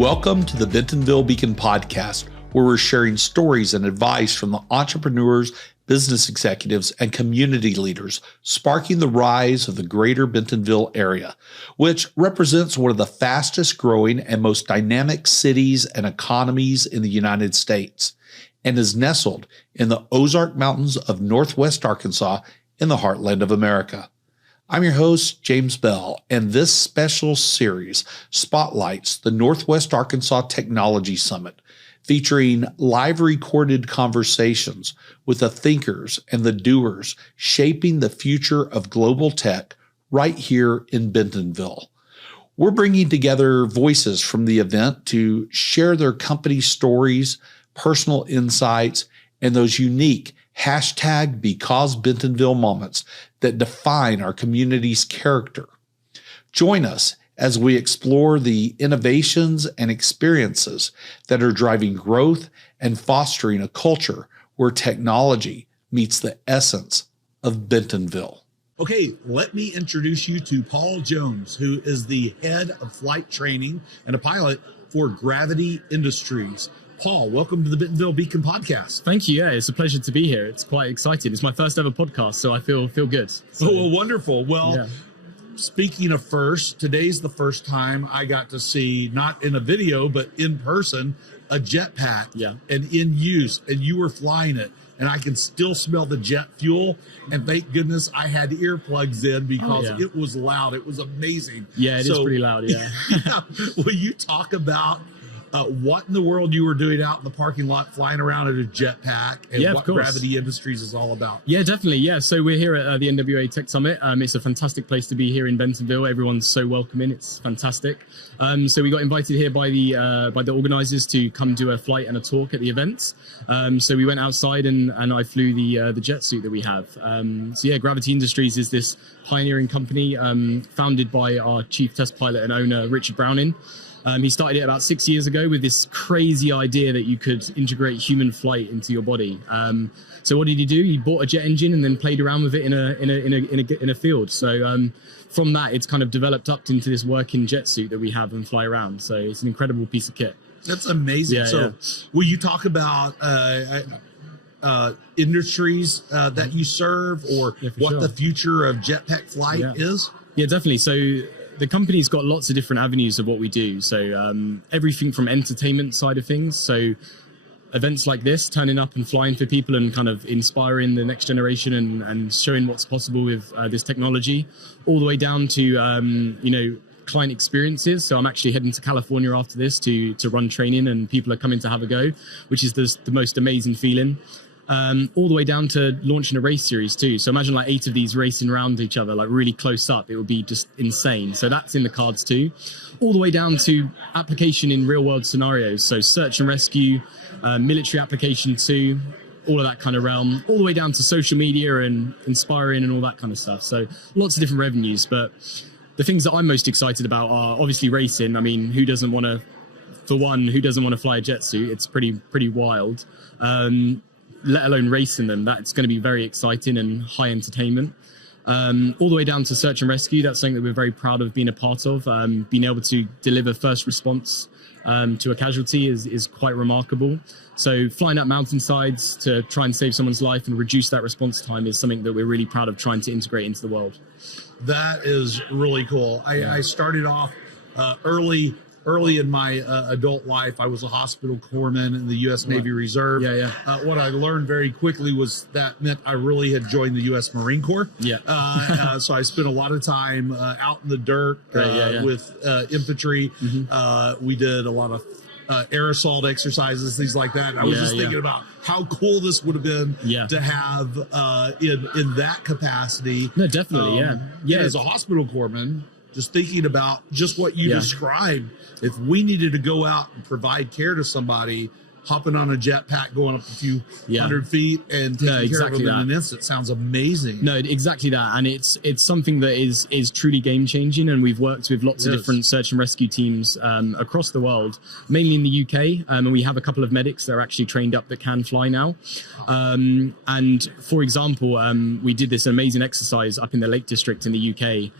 Welcome to the Bentonville Beacon podcast, where we're sharing stories and advice from the entrepreneurs, business executives, and community leaders sparking the rise of the greater Bentonville area, which represents one of the fastest growing and most dynamic cities and economies in the United States, and is nestled in the Ozark Mountains of Northwest Arkansas in the heartland of America. I'm your host, James Bell, and this special series spotlights the Northwest Arkansas Technology Summit, featuring live recorded conversations with the thinkers and the doers shaping the future of global tech right here in Bentonville. We're bringing together voices from the event to share their company stories, personal insights, and those unique #BecauseBentonville moments that define our community's character. Join us as we explore the innovations and experiences that are driving growth and fostering a culture where technology meets the essence of Bentonville. Okay, let me introduce you to Paul Jones, who is the head of flight training and a pilot for Gravity Industries. Paul, welcome to the Bentonville Beacon podcast. Thank you. Yeah, it's a pleasure to be here. It's quite exciting. It's my first ever podcast, so I feel good. So, oh, well, wonderful. Well, Speaking of first, today's the first time I got to see, not in a video, but in person, a jetpack and in use, and you were flying it. And I can still smell the jet fuel. And thank goodness I had earplugs in because it was loud. It was amazing. Yeah, it is pretty loud, Will you talk about what in the world you were doing out in the parking lot flying around in a jetpack and what Gravity Industries is all about? Yeah, definitely. Yeah, so we're here at the NWA Tech Summit. It's a fantastic place to be here in Bentonville. Everyone's so welcoming. It's fantastic. So we got invited here by the organizers to come do a flight and a talk at the event. So we went outside and I flew the jet suit that we have. So yeah, Gravity Industries is this pioneering company founded by our chief test pilot and owner, Richard Browning. He started it about 6 years ago with this crazy idea that you could integrate human flight into your body. So what did he do? He bought a jet engine and then played around with it in a field. So from that, it's kind of developed up into this working jet suit that we have and fly around. So it's an incredible piece of kit. That's amazing. Will you talk about industries that you serve or what the future of jetpack flight is? Yeah, definitely. So the company's got lots of different avenues of what we do. So everything from entertainment side of things. So events like this, turning up and flying for people and kind of inspiring the next generation and showing what's possible with this technology, all the way down to, client experiences. So I'm actually heading to California after this to run training, and people are coming to have a go, which is the most amazing feeling. All the way down to launching a race series too. So imagine like 8 of these racing around each other, like really close up. It would be just insane. So that's in the cards too. All the way down to application in real world scenarios. So search and rescue, military application too, all of that kind of realm, all the way down to social media and inspiring and all that kind of stuff. So lots of different revenues. But the things that I'm most excited about are obviously racing. I mean, who doesn't want to fly a jet suit? It's pretty wild. Let alone racing them. That's going to be very exciting and high entertainment. All the way down to search and rescue. That's something that we're very proud of being a part of. Being able to deliver first response to a casualty is quite remarkable. So flying up mountainsides to try and save someone's life and reduce that response time is something that we're really proud of trying to integrate into the world. That is really cool. I started off early in my adult life. I was a hospital corpsman in the U.S. Navy Reserve. What I learned very quickly was that meant I really had joined the U.S. Marine Corps. So I spent a lot of time out in the dirt with infantry. We did a lot of air assault exercises, things like that. And I was just thinking about how cool this would have been to have in that capacity. No, definitely, As a hospital corpsman, just thinking about just what you described, if we needed to go out and provide care to somebody, hopping on a jetpack, going up a few hundred feet and taking care of them in an instant sounds amazing. No, exactly that. And it's something that is truly game changing. And we've worked with lots of different search and rescue teams across the world, mainly in the UK. And we have a couple of medics that are actually trained up that can fly now. And for example, we did this amazing exercise up in the Lake District in the UK.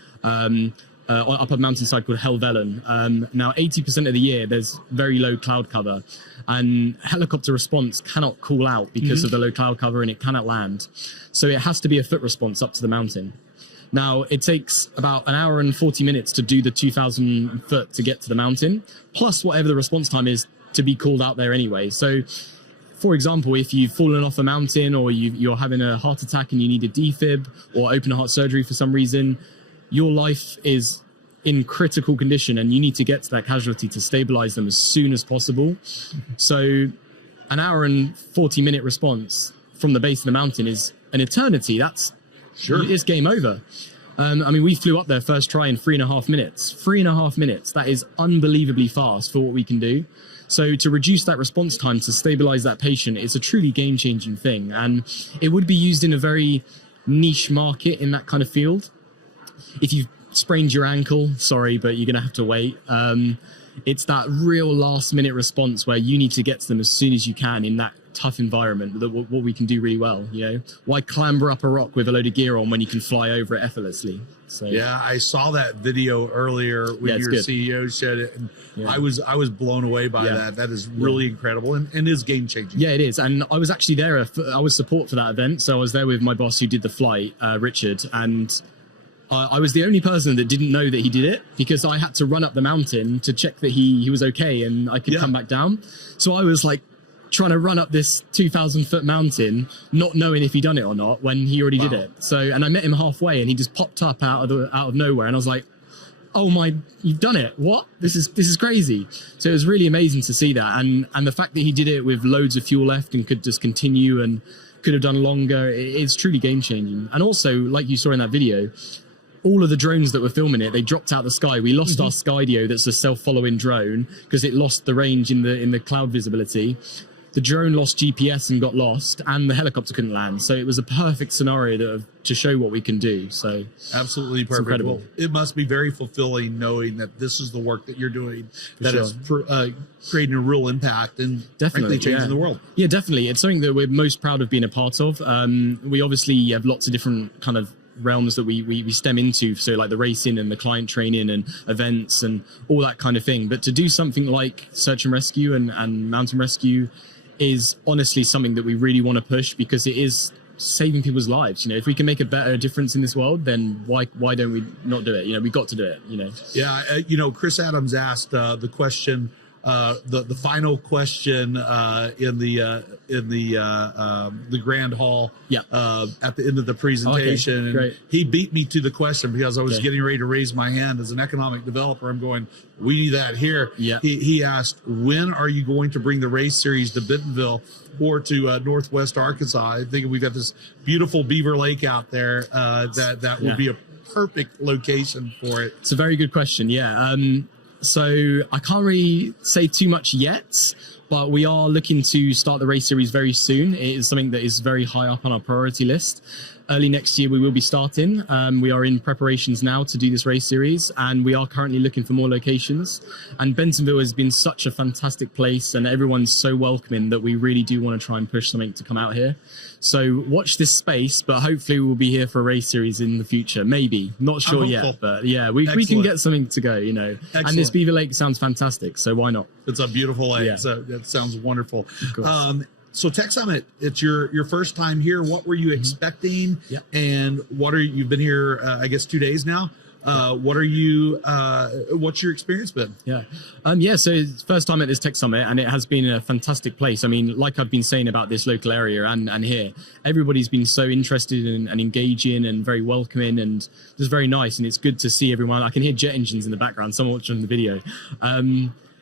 up a mountainside called Helvellyn. Now, 80% of the year, there's very low cloud cover, and helicopter response cannot call out because of the low cloud cover, and it cannot land. So it has to be a foot response up to the mountain. Now, it takes about an hour and 40 minutes to do the 2,000 foot to get to the mountain, plus whatever the response time is to be called out there anyway. So, for example, if you've fallen off a mountain, or you're having a heart attack and you need a defib or open heart surgery for some reason, your life is in critical condition and you need to get to that casualty to stabilize them as soon as possible. So an hour and 40-minute response from the base of the mountain is an eternity. That's it's game over. I mean, we flew up there first try in 3.5 minutes. 3.5 minutes. That is unbelievably fast for what we can do. So to reduce that response time to stabilize that patient, it's a truly game-changing thing. And it would be used in a very niche market in that kind of field. If you've sprained your ankle, sorry, but you're going to have to wait. It's that real last-minute response where you need to get to them as soon as you can in that tough environment, that what we can do really well. You know, why clamber up a rock with a load of gear on when you can fly over it effortlessly? So yeah, I saw that video earlier when your CEO shared it, and I was blown away by that. That is really incredible and is game changing. Yeah, it is. And I was actually there. I was support for that event, so I was there with my boss who did the flight, Richard, and I was the only person that didn't know that he did it, because I had to run up the mountain to check that he was okay and I could come back down. So I was like trying to run up this 2,000 foot mountain, not knowing if he'd done it or not, when he already did it. So, and I met him halfway and he just popped up out of nowhere, and I was like, oh my, you've done it. What? This is crazy. So it was really amazing to see that. And the fact that he did it with loads of fuel left and could just continue and could have done longer, it's truly game changing. And also, like you saw in that video, all of the drones that were filming it, they dropped out of the sky. We lost our Skydio, that's a self-following drone, because it lost the range in the cloud visibility. The drone lost GPS and got lost, and the helicopter couldn't land. So it was a perfect scenario to show what we can do. So absolutely perfect. Incredible. Well, it must be very fulfilling knowing that this is the work that you're doing that is creating a real impact and frankly changing the world. Yeah, definitely. It's something that we're most proud of being a part of. We obviously have lots of different kind of realms that we stem into, so like the racing and the client training and events and all that kind of thing. But to do something like search and rescue and mountain rescue is honestly something that we really want to push, because it is saving people's lives. You know, if we can make a better difference in this world, then why don't we not do it? You know, we've got to do it. You know. Yeah, you know, Chris Adams asked the question, the final question in the grand hall at the end of the presentation. Okay, great. And he beat me to the question because I was getting ready to raise my hand as an economic developer. I'm going, we need that here. Yeah. He asked, when are you going to bring the race series to Bentonville or to Northwest Arkansas? I think we've got this beautiful Beaver Lake out there that will be a perfect location for it. It's a very good question. Yeah. So I can't really say too much yet, but we are looking to start the race series very soon. It is something that is very high up on our priority list. Early next year, we will be starting. We are in preparations now to do this race series, and we are currently looking for more locations. And Bentonville has been such a fantastic place, and everyone's so welcoming that we really do want to try and push something to come out here. So watch this space, but hopefully we'll be here for a race series in the future. Maybe, not sure yet, but yeah, we can get something to go, you know. Excellent. And this Beaver Lake sounds fantastic, so why not? It's a beautiful lake, so that sounds wonderful. Of course. So Tech Summit, it's your first time here. What were you expecting? Yep. And you've been here, I guess, 2 days now. What's your experience been? So it's first time at this Tech Summit, and it has been a fantastic place. I mean, like I've been saying about this local area and here, everybody's been so interested and engaging and very welcoming and just very nice. And it's good to see everyone. I can hear jet engines in the background, someone watching the video.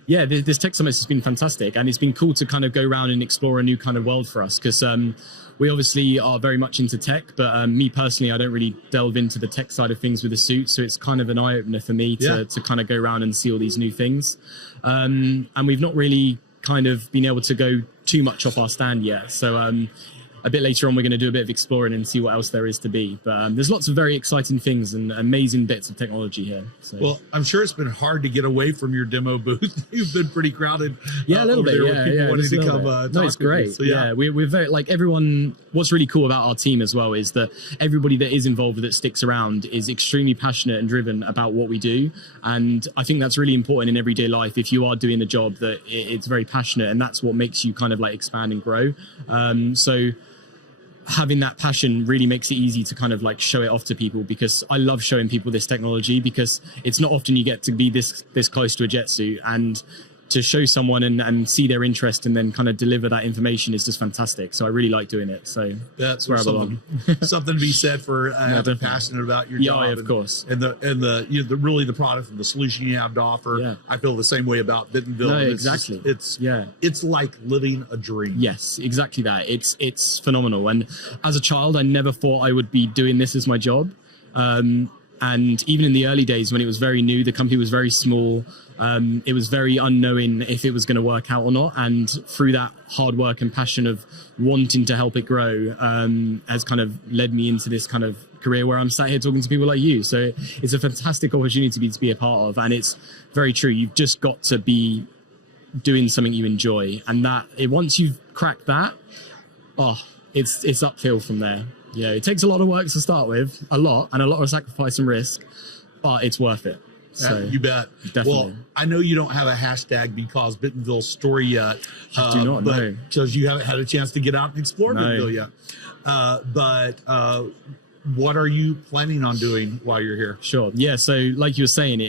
This Tech Summit has been fantastic, and it's been cool to kind of go around and explore a new kind of world for us, because we obviously are very much into tech, but me personally, I don't really delve into the tech side of things with the suit, so it's kind of an eye-opener for me to kind of go around and see all these new things. And we've not really kind of been able to go too much off our stand yet, so a bit later on, we're going to do a bit of exploring and see what else there is to be. But there's lots of very exciting things and amazing bits of technology here. So. Well, I'm sure it's been hard to get away from your demo booth. You've been pretty crowded. Yeah, a little bit. Yeah, wanting to come no, it's great. So, yeah, we're very, like, everyone. What's really cool about our team as well is that everybody that is involved, that sticks around, is extremely passionate and driven about what we do. And I think that's really important in everyday life. If you are doing a job that it's very passionate, and that's what makes you kind of like expand and grow. So having that passion really makes it easy to kind of like show it off to people, because I love showing people this technology, because it's not often you get to be this close to a jet suit, and to show someone and see their interest and then kind of deliver that information is just fantastic. So I really like doing it. So that's where I belong. Something to be said for being passionate about your job. Yeah, of course. And the really the product and the solution you have to offer. Yeah. I feel the same way about Bentonville. No, exactly. It's like living a dream. Yes, exactly that. It's phenomenal. And as a child, I never thought I would be doing this as my job. And even in the early days when it was very new, the company was very small. It was very unknowing if it was going to work out or not. And through that hard work and passion of wanting to help it grow, has kind of led me into this kind of career where I'm sat here talking to people like you. So it's a fantastic opportunity to be a part of. And it's very true. You've just got to be doing something you enjoy. And once you've cracked that, it's uphill from there. You know, it takes a lot of work to start with, and a lot of sacrifice and risk, but it's worth it. So, you bet. Definitely. Well, I know you don't have a hashtag because Bentonville story yet. I do not know. Because you haven't had a chance to get out and explore Bentonville yet. But what are you planning on doing while you're here? Sure. Yeah. So like you were saying,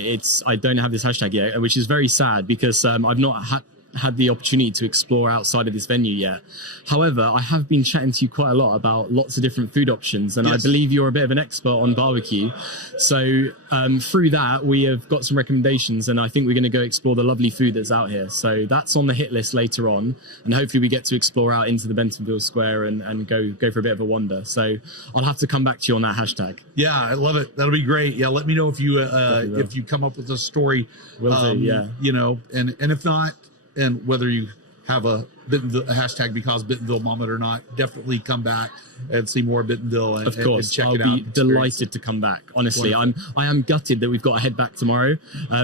I don't have this hashtag yet, which is very sad, because I've not had the opportunity to explore outside of this venue yet. However, I have been chatting to you quite a lot about lots of different food options, and yes. I believe you're a bit of an expert on barbecue. So through that, we have got some recommendations, and I think we're going to go explore the lovely food that's out here. So that's on the hit list later on, and hopefully we get to explore out into the Bentonville Square and go for a bit of a wander. So I'll have to come back to you on that hashtag. Yeah, I love it. That'll be great. Yeah, let me know if you come up with a story. Will do, yeah. You know, and if not, and whether you have a hashtag because Bentonville moment or not, definitely come back and see more Bentonville and, of course, and check I'll it out. I'll be delighted to come back. Honestly, I am gutted that we've got to head back tomorrow.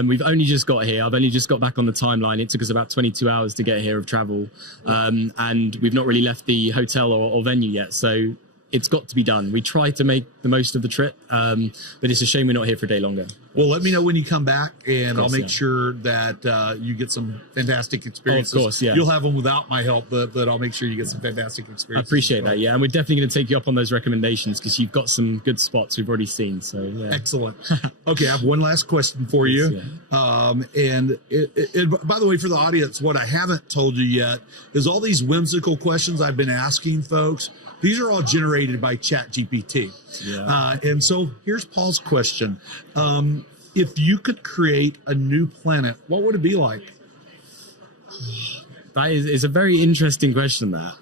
We've only just got here. I've only just got back on the timeline. It took us about 22 hours to get here of travel, and we've not really left the hotel or venue yet. So it's got to be done. We try to make the most of the trip, but it's a shame we're not here for a day longer. Well, let me know when you come back, and I'll make sure that you get some fantastic experiences. Oh, of course, yeah. You'll have them without my help, but I'll make sure you get some fantastic experiences. I appreciate that, yeah. And we're definitely going to take you up on those recommendations, because you've got some good spots we've already seen. So yeah. Excellent. Okay, I have one last question for you. Yeah. And by the way, for the audience, what I haven't told you yet is all these whimsical questions I've been asking folks. These are all generated by ChatGPT. Yeah. And so here's Paul's question. If you could create a new planet, what would it be like? That is a very interesting question, that.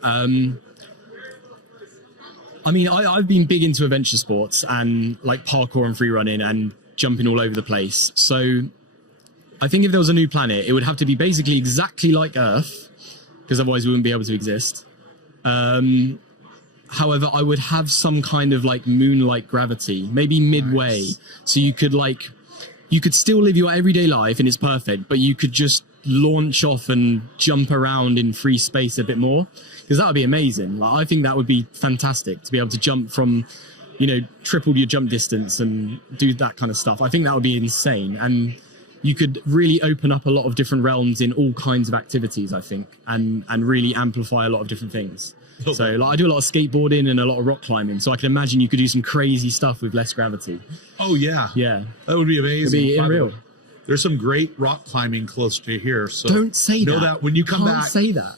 I mean, I've been big into adventure sports and like parkour and free running and jumping all over the place. So I think if there was a new planet, it would have to be basically exactly like Earth, because otherwise we wouldn't be able to exist. However, I would have some kind of like moon-like gravity, maybe midway. Nice. So you could still live your everyday life and it's perfect, but you could just launch off and jump around in free space a bit more, because that would be amazing. Like, I think that would be fantastic to be able to jump from, triple your jump distance and do that kind of stuff. I think that would be insane. And you could really open up a lot of different realms in all kinds of activities, I think, and really amplify a lot of different things. So like, I do a lot of skateboarding and a lot of rock climbing. So I can imagine you could do some crazy stuff with less gravity. Oh, yeah. Yeah. That would be amazing. It'd be unreal. There's some great rock climbing close to here. So don't say know that when you come back. Can't say that.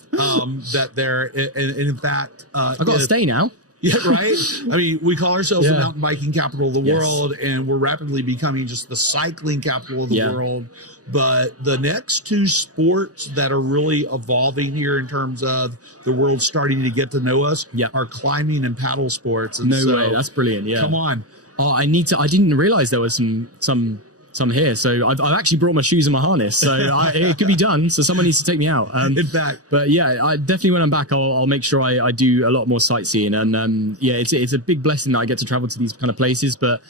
That there, and in fact, I've got to stay now. Yeah, right. I mean, we call ourselves the mountain biking capital of the world, and we're rapidly becoming just the cycling capital of the world. But the next two sports that are really evolving here in terms of the world starting to get to know us are climbing and paddle sports. And no way, that's brilliant. Yeah, come on. Oh, I didn't realize there was some So I'm here. So I've actually brought my shoes and my harness. So it could be done. So someone needs to take me out. In fact. But yeah, I definitely when I'm back, I'll make sure I do a lot more sightseeing. And yeah, it's a big blessing that I get to travel to these kind of places. But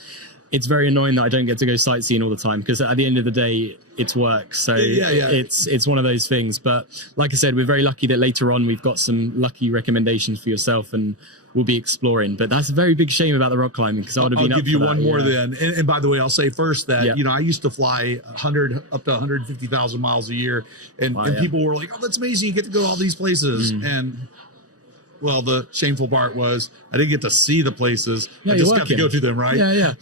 it's very annoying that I don't get to go sightseeing all the time, because at the end of the day, it's work. So it's one of those things. But like I said, we're very lucky that later on we've got some lucky recommendations for yourself, and we'll be exploring. But that's a very big shame about the rock climbing, because I would have been I'll up give you for one that, more then. And by the way, I'll say first that, Yeah. I used to fly 100 up to 150,000 miles a year. And people were like, oh, that's amazing. You get to go to all these places. And well, the shameful part was I didn't get to see the places. Yeah, I just got to go to them, right? Yeah.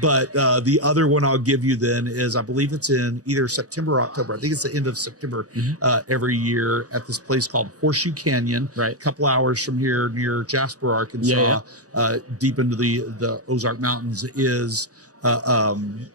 But the other one I'll give you then is, I believe it's in either September or October. I think it's the end of September every year at this place called Horseshoe Canyon. Right. A couple hours from here near Jasper, Arkansas, deep into the Ozark Mountains, is an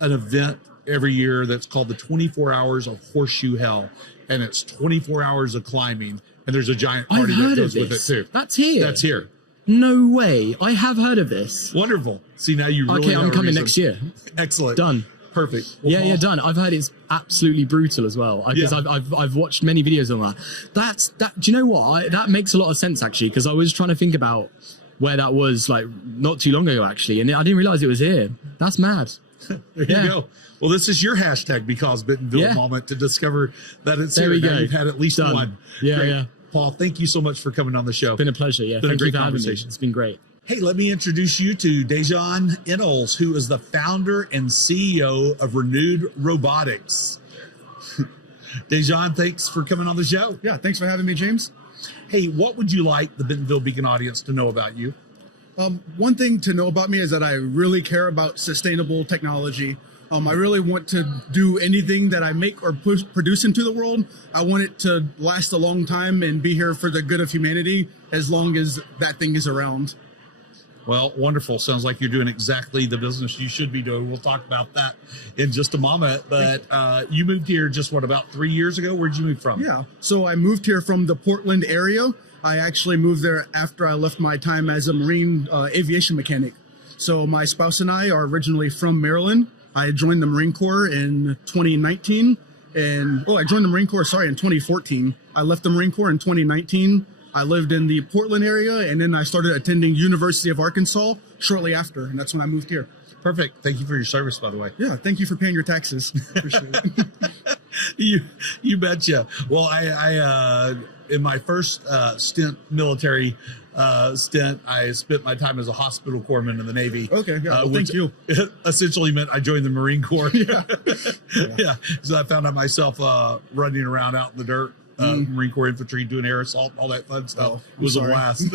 event every year that's called the 24 Hours of Horseshoe Hell. And it's 24 hours of climbing. And there's a giant party that goes with it too. That's here. That's here. No way. I have heard of this. Wonderful. See, now you really Okay, have I'm a coming reason. next year. Excellent. Done. Perfect. Well, Yeah, done. I've heard it's absolutely brutal as well, because I've watched many videos on that. Do you know what? That makes a lot of sense actually, because I was trying to think about where that was like not too long ago actually, and I didn't realize it was here. That's mad. There you go. Well, this is your hashtag because Bentonville moment to discover that it's there here. We now go. you've had at least Done. one. Yeah, Great. yeah. Paul, thank you so much for coming on the show. It's been a pleasure. Yeah, Been a thank great you for having me. conversation. It's been great. Hey, let me introduce you to Dejan Inholz, who is the founder and CEO of Renewed Robotics. Dejan, thanks for coming on the show. Yeah, thanks for having me, James. Hey, what would you like the Bentonville Beacon audience to know about you? One thing to know about me is that I really care about sustainable technology. I really want to do anything that I make or produce into the world. I want it to last a long time and be here for the good of humanity as long as that thing is around. Well, wonderful. Sounds like you're doing exactly the business you should be doing. We'll talk about that in just a moment. But you moved here just, about 3 years ago? Where'd you move from? Yeah, so I moved here from the Portland area. I actually moved there after I left my time as a Marine aviation mechanic. So my spouse and I are originally from Maryland. I joined the Marine Corps in 2019. I joined the Marine Corps, in 2014. I left the Marine Corps in 2019. I lived in the Portland area, and then I started attending University of Arkansas shortly after, and that's when I moved here. Perfect. Thank you for your service, by the way. Yeah, thank you for paying your taxes. Appreciate it. You betcha. Well, I in my first military stint, I spent my time as a hospital corpsman in the Navy. Okay, yeah, which thank you. Essentially meant I joined the Marine Corps. Yeah. So I found out myself running around out in the dirt. Marine Corps infantry, doing air assault, all that fun stuff. It was a blast.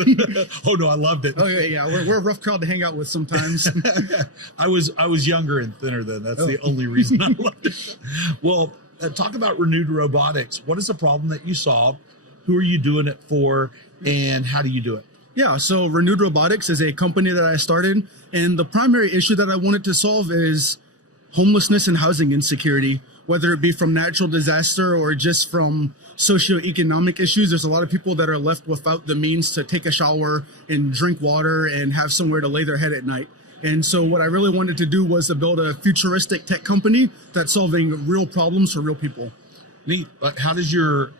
Oh no, I loved it. Oh yeah. We're a rough crowd to hang out with sometimes. I was younger and thinner then. That's the only reason I loved it. Well, talk about Renewed Robotics. What is the problem that you solve? Who are you doing it for, and how do you do it? Yeah, so Renewed Robotics is a company that I started, and the primary issue that I wanted to solve is homelessness and housing insecurity, whether it be from natural disaster or just from socioeconomic issues. There's a lot of people that are left without the means to take a shower and drink water and have somewhere to lay their head at night. And so what I really wanted to do was to build a futuristic tech company that's solving real problems for real people. Neat. How does your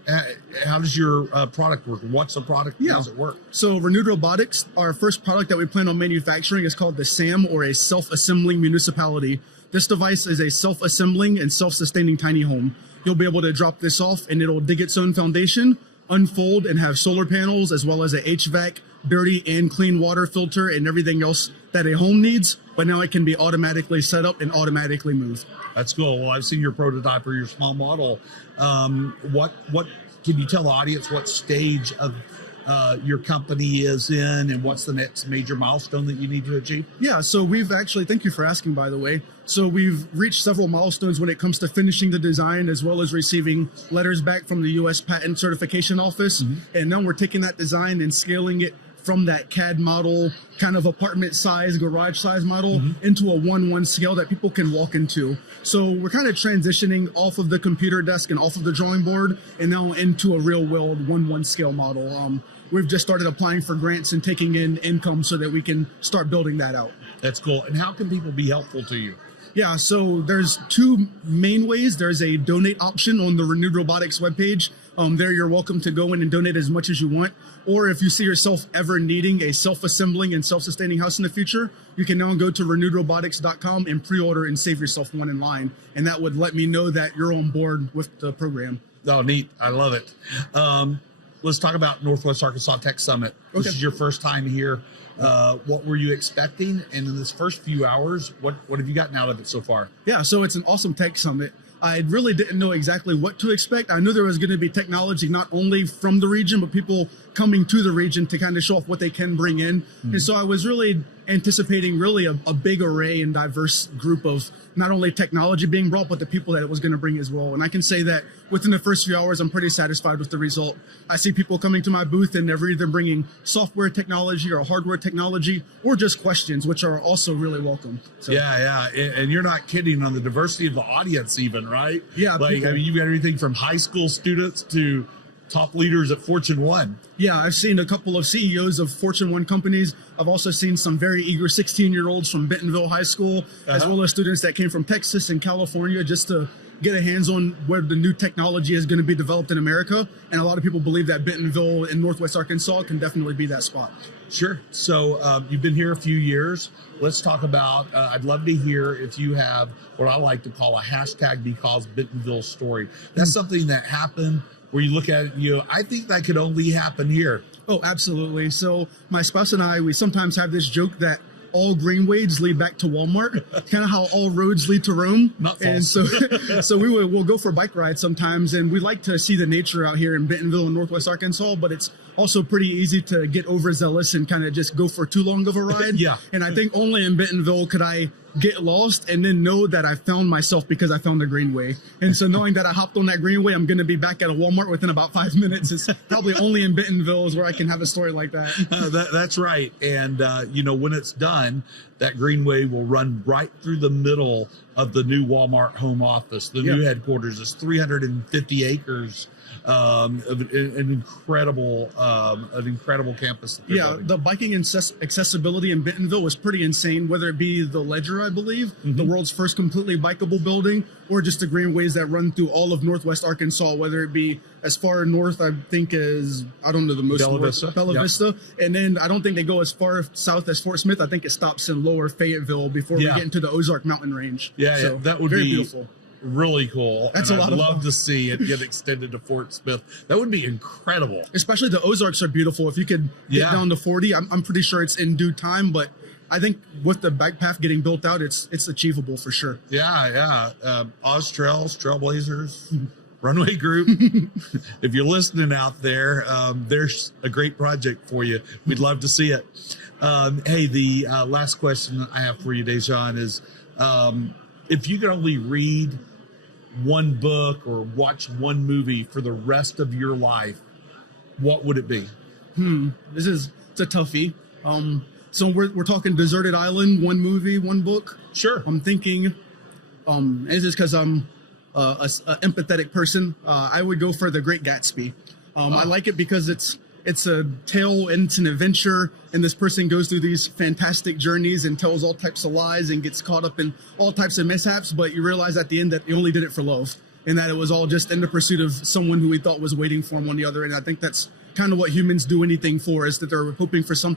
product work? What's the product? How does it work? So Renewed Robotics, our first product that we plan on manufacturing is called the SAM, or a self-assembling municipality. This device is a self-assembling and self-sustaining tiny home. You'll be able to drop this off and it'll dig its own foundation, unfold, and have solar panels as well as a HVAC, dirty and clean water filter, and everything else that a home needs. But now it can be automatically set up and automatically moved. That's cool. Well, I've seen your prototype or your small model. What can you tell the audience what stage of your company is in, and what's the next major milestone that you need to achieve? Yeah, so we've actually, thank you for asking, by the way. So we've reached several milestones when it comes to finishing the design, as well as receiving letters back from the U.S. Patent Certification Office. And now we're taking that design and scaling it from that CAD model, kind of apartment size, garage size model, into a 1:1 scale that people can walk into. So we're kind of transitioning off of the computer desk and off of the drawing board and now into a real world 1:1 scale model. We've just started applying for grants and taking in income so that we can start building that out. That's cool. And how can people be helpful to you? Yeah, so there's two main ways. There's a donate option on the Renewed Robotics webpage. There you're welcome to go in and donate as much as you want. Or if you see yourself ever needing a self-assembling and self-sustaining house in the future, you can now go to renewedrobotics.com and pre-order and save yourself one in line. And that would let me know that you're on board with the program. Oh, neat. I love it. Let's talk about Northwest Arkansas Tech Summit. This is your first time here. What were you expecting? And in this first few hours, what have you gotten out of it so far? Yeah, so it's an awesome tech summit. I really didn't know exactly what to expect. I knew there was going to be technology not only from the region, but people coming to the region to kind of show off what they can bring in. And so I was really anticipating really a big array and diverse group of not only technology being brought, but the people that it was going to bring as well. And I can say that within the first few hours, I'm pretty satisfied with the result. I see people coming to my booth and they're either bringing software technology or hardware technology or just questions, which are also really welcome. So, yeah. And you're not kidding on the diversity of the audience even, right? Yeah. Like, I mean, you've got everything from high school students to top leaders at Fortune 1. Yeah, I've seen a couple of CEOs of Fortune 1 companies. I've also seen some very eager 16-year-olds from Bentonville High School, as well as students that came from Texas and California just to get a hands on where the new technology is going to be developed in America. And a lot of people believe that Bentonville and Northwest Arkansas can definitely be that spot. Sure. So you've been here a few years. Let's talk about, I'd love to hear if you have what I like to call a hashtag because Bentonville story. That's something that happened where you look at it, I think that could only happen here. Oh, absolutely. So my spouse and I, we sometimes have this joke that all greenways lead back to Walmart, kind of how all roads lead to Rome. And so we'll go for bike rides sometimes, and we like to see the nature out here in Bentonville and Northwest Arkansas, but it's also pretty easy to get overzealous and kind of just go for too long of a ride. Yeah. And I think only in Bentonville could I get lost and then know that I found myself because I found the greenway. And so knowing that I hopped on that greenway, I'm going to be back at a Walmart within about 5 minutes. It's probably only in Bentonville is where I can have a story like that. That's right. And, when it's done, that greenway will run right through the middle of the new Walmart home office. The new headquarters is 350 acres. An incredible campus. The biking accessibility in Bentonville was pretty insane, whether it be the Ledger, I believe, the world's first completely bikeable building, or just the greenways that run through all of Northwest Arkansas, whether it be as far north, I think, as, I don't know the most, Bella Vista. And then I don't think they go as far south as Fort Smith. I think it stops in lower Fayetteville before we get into the Ozark mountain range. So, that would be beautiful. Really cool. That's a lot of fun. I'd love to see it get extended to Fort Smith. That would be incredible. Especially the Ozarks are beautiful. If you could get down to 40, I'm pretty sure it's in due time, but I think with the bike path getting built out, it's achievable for sure. Oz Trails, Trailblazers, Runway Group. If you're listening out there, there's a great project for you. We'd love to see it. The last question I have for you, Dejan, is if you could only read one book or watch one movie for the rest of your life, what would it be? It's a toughie. So we're talking Deserted Island, one movie, one book. Sure. I'm thinking, is this because I'm a empathetic person? I would go for The Great Gatsby. I like it because it's a tale and it's an adventure, and this person goes through these fantastic journeys and tells all types of lies and gets caught up in all types of mishaps, but you realize at the end that he only did it for love, and that it was all just in the pursuit of someone who he thought was waiting for him on the other end. I think that's kind of what humans do anything for, is that they're hoping for some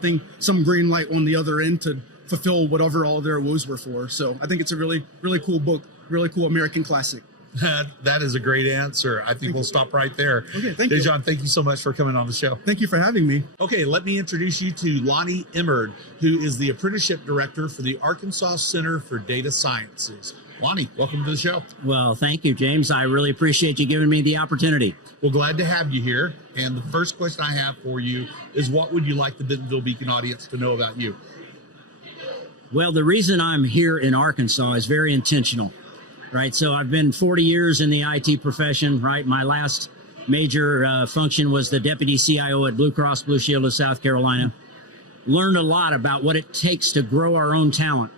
green light on the other end to fulfill whatever all their woes were for. So I think it's a really, really cool book, really cool American classic. That is a great answer. I think we'll stop right there. Okay, thank you. Dejan, thank you so much for coming on the show. Thank you for having me. Okay, let me introduce you to Lonnie Emmerd, who is the Apprenticeship Director for the Arkansas Center for Data Sciences. Lonnie, welcome to the show. Well, thank you, James. I really appreciate you giving me the opportunity. Well, glad to have you here. And the first question I have for you is, what would you like the Bentonville Beacon audience to know about you? Well, the reason I'm here in Arkansas is very intentional. Right, so I've been 40 years in the IT profession, right? My last major function was the Deputy CIO at Blue Cross Blue Shield of South Carolina. Learned a lot about what it takes to grow our own talent.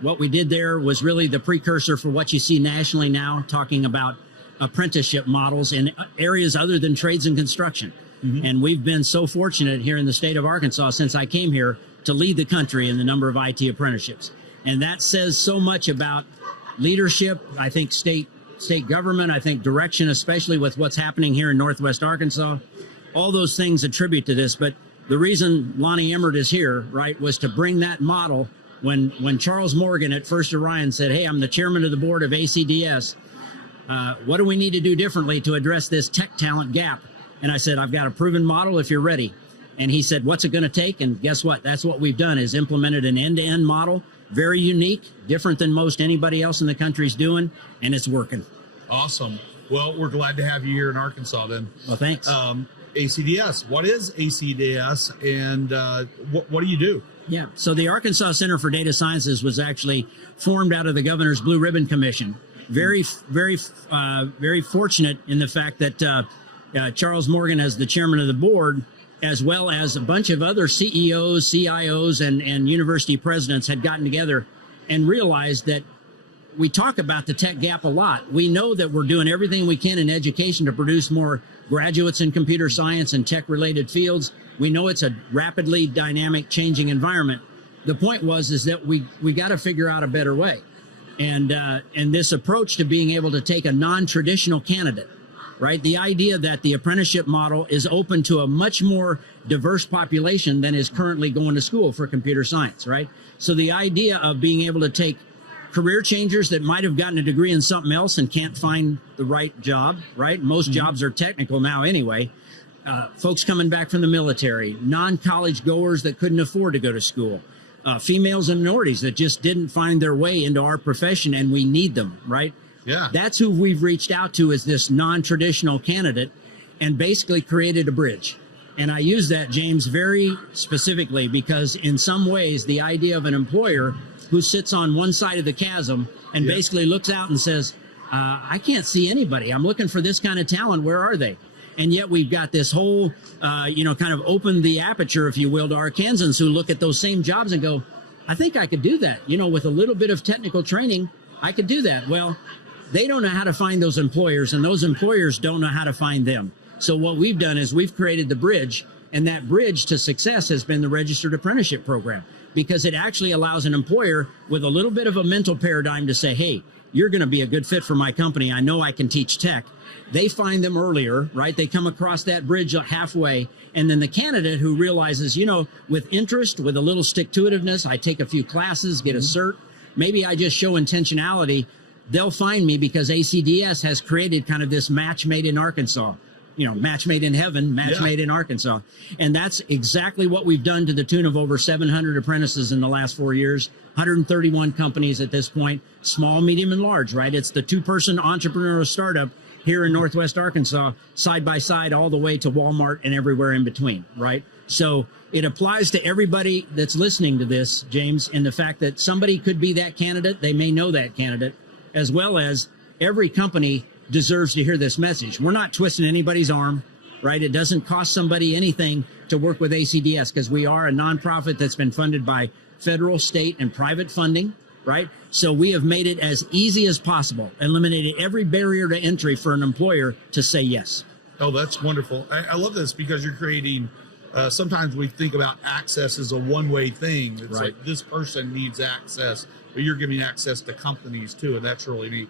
What we did there was really the precursor for what you see nationally now, talking about apprenticeship models in areas other than trades and construction. And we've been so fortunate here in the state of Arkansas since I came here to lead the country in the number of IT apprenticeships. And that says so much about leadership, I think state government, I think direction, especially with what's happening here in Northwest Arkansas. All those things attribute to this. But the reason Lonnie Emmert is here, right, was to bring that model. When Charles Morgan at First Orion said, hey, I'm the chairman of the board of ACDS, what do we need to do differently to address this tech talent gap? And I said, I've got a proven model if you're ready. And he said, what's it going to take? And guess what? That's what we've done, is implemented an end-to-end model, very unique, different than most anybody else in the country is doing, and it's working. Awesome. Well, we're glad to have you here in Arkansas then. Well, thanks. ACDS, what is ACDS, and what do you do? Yeah, so the Arkansas Center for Data Sciences was actually formed out of the Governor's Blue Ribbon Commission. Very fortunate in the fact that Charles Morgan, as the chairman of the board, as well as a bunch of other CEOs, CIOs, and university presidents had gotten together and realized that we talk about the tech gap a lot. We know that we're doing everything we can in education to produce more graduates in computer science and tech-related fields. We know it's a rapidly dynamic, changing environment. The point is that we got to figure out a better way. And this approach to being able to take a non-traditional candidate, right? The idea that the apprenticeship model is open to a much more diverse population than is currently going to school for computer science, right? So the idea of being able to take career changers that might have gotten a degree in something else and can't find the right job, right? Most jobs are technical now anyway. Folks coming back from the military, non-college goers that couldn't afford to go to school, females and minorities that just didn't find their way into our profession, and we need them, right? Yeah. That's who we've reached out to, as this non-traditional candidate, and basically created a bridge. And I use that, James, very specifically because in some ways the idea of an employer who sits on one side of the chasm and basically looks out and says, I can't see anybody. I'm looking for this kind of talent. Where are they? And yet we've got this whole, kind of open the aperture, if you will, to Arkansans who look at those same jobs and go, I think I could do that. With a little bit of technical training, I could do that. Well, they don't know how to find those employers, and those employers don't know how to find them. So what we've done is we've created the bridge, and that bridge to success has been the Registered Apprenticeship Program, because it actually allows an employer with a little bit of a mental paradigm to say, hey, you're going to be a good fit for my company. I know I can teach tech. They find them earlier, right? They come across that bridge halfway. And then the candidate who realizes, with interest, with a little stick-to-itiveness, I take a few classes, get a cert, maybe I just show intentionality, they'll find me because ACDS has created kind of this match made in Arkansas. Match made in heaven, match made in Arkansas. And that's exactly what we've done, to the tune of over 700 apprentices in the last 4 years, 131 companies at this point, small, medium, and large, right? It's the two-person entrepreneurial startup here in Northwest Arkansas, side by side, all the way to Walmart and everywhere in between, right? So it applies to everybody that's listening to this, James, in the fact that somebody could be that candidate. They may know that candidate, as well as every company deserves to hear this message. We're not twisting anybody's arm, right? It doesn't cost somebody anything to work with ACDS, because we are a nonprofit that's been funded by federal, state, and private funding, right? So we have made it as easy as possible, eliminated every barrier to entry for an employer to say yes. Oh, that's wonderful. I love this, because you're creating, sometimes we think about access as a one-way thing. It's like this person needs access, but you're giving access to companies too, and that's really neat.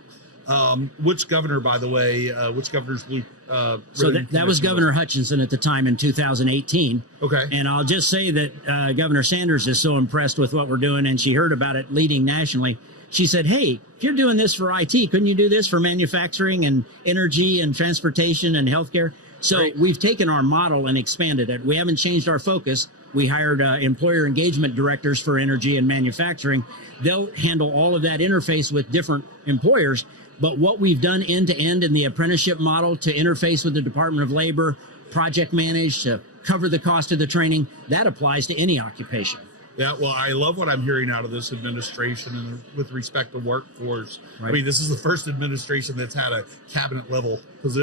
Which governor, by the way, which governor's blue? So that was Governor Hutchinson at the time in 2018. Okay. And I'll just say that Governor Sanders is so impressed with what we're doing, and she heard about it leading nationally. She said, hey, if you're doing this for IT, couldn't you do this for manufacturing and energy and transportation and healthcare? So we've taken our model and expanded it. We haven't changed our focus. We hired employer engagement directors for energy and manufacturing. They'll handle all of that interface with different employers. But what we've done end-to-end in the apprenticeship model to interface with the Department of Labor, project manage, to cover the cost of the training, that applies to any occupation. Yeah, well, I love what I'm hearing out of this administration and with respect to workforce. Right. I mean, this is the first administration that's had a cabinet level, because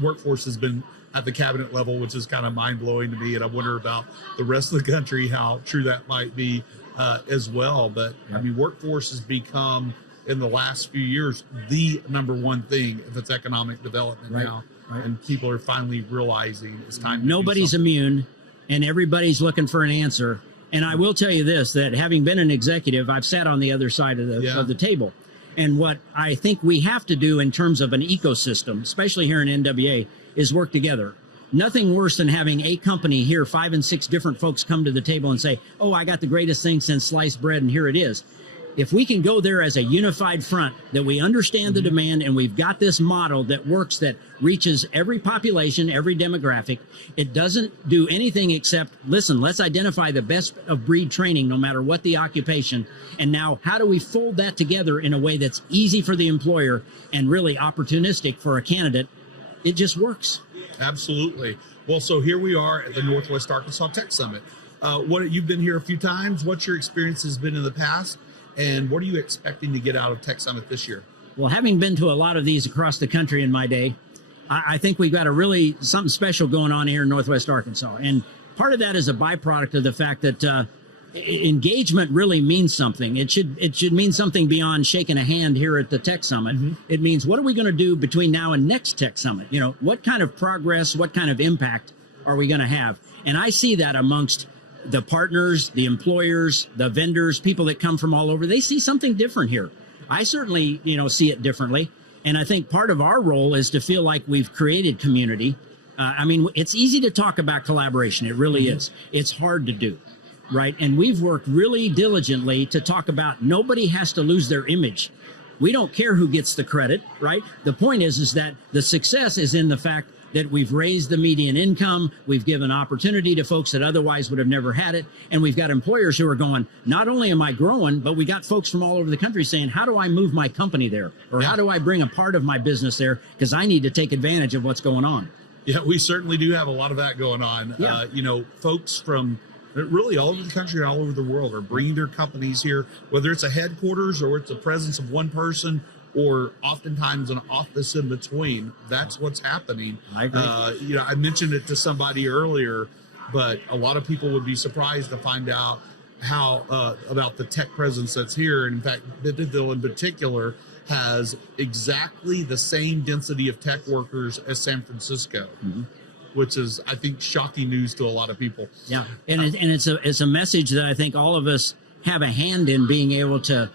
workforce has been at the cabinet level, which is kind of mind-blowing to me. And I wonder about the rest of the country, how true that might be as well. But I mean, workforce has become, in the last few years, the number one thing if it's economic development now. Right. And people are finally realizing it's time. Nobody's immune, and everybody's looking for an answer. And I will tell you this, that having been an executive, I've sat on the other side of the table. And what I think we have to do in terms of an ecosystem, especially here in NWA, is work together. Nothing worse than having a company here, 5 and 6 different folks come to the table and say, oh, I got the greatest thing since sliced bread, and here it is. If we can go there as a unified front, that we understand the demand and we've got this model that works, that reaches every population, every demographic, it doesn't do anything except, listen, let's identify the best of breed training, no matter what the occupation. And now how do we fold that together in a way that's easy for the employer and really opportunistic for a candidate? It just works. Absolutely. Well, so here we are at the Northwest Arkansas Tech Summit. You've been here a few times. What's your experience has been in the past? And what are you expecting to get out of Tech Summit this year? Well, having been to a lot of these across the country in my day, I think we've got something special going on here in Northwest Arkansas. And part of that is a byproduct of the fact that engagement really means something. It should mean something beyond shaking a hand here at the Tech Summit. It means, what are we going to do between now and next Tech Summit? You know, what kind of progress, what kind of impact are we going to have? And I see that amongst the partners, the employers, the vendors, people that come from all over. They see something different here. I certainly, see it differently. And I think part of our role is to feel like we've created community. It's easy to talk about collaboration. It really is. It's hard to do, right? And we've worked really diligently to talk about nobody has to lose their image. We don't care who gets the credit, right? The point is that the success is in the fact that we've raised the median income, we've given opportunity to folks that otherwise would have never had it, and we've got employers who are going, not only am I growing, but we got folks from all over the country saying, how do I move my company there? Or how do I bring a part of my business there? Because I need to take advantage of what's going on. Yeah, we certainly do have a lot of that going on. Yeah. Folks from really all over the country and all over the world are bringing their companies here, whether it's a headquarters or it's a presence of one person, or oftentimes an office in between. That's what's happening. I agree. I mentioned it to somebody earlier, but a lot of people would be surprised to find out how about the tech presence that's here. And in fact, Bentonville in particular has exactly the same density of tech workers as San Francisco, which is, I think, shocking news to a lot of people. Yeah, and it's a message that I think all of us have a hand in being able to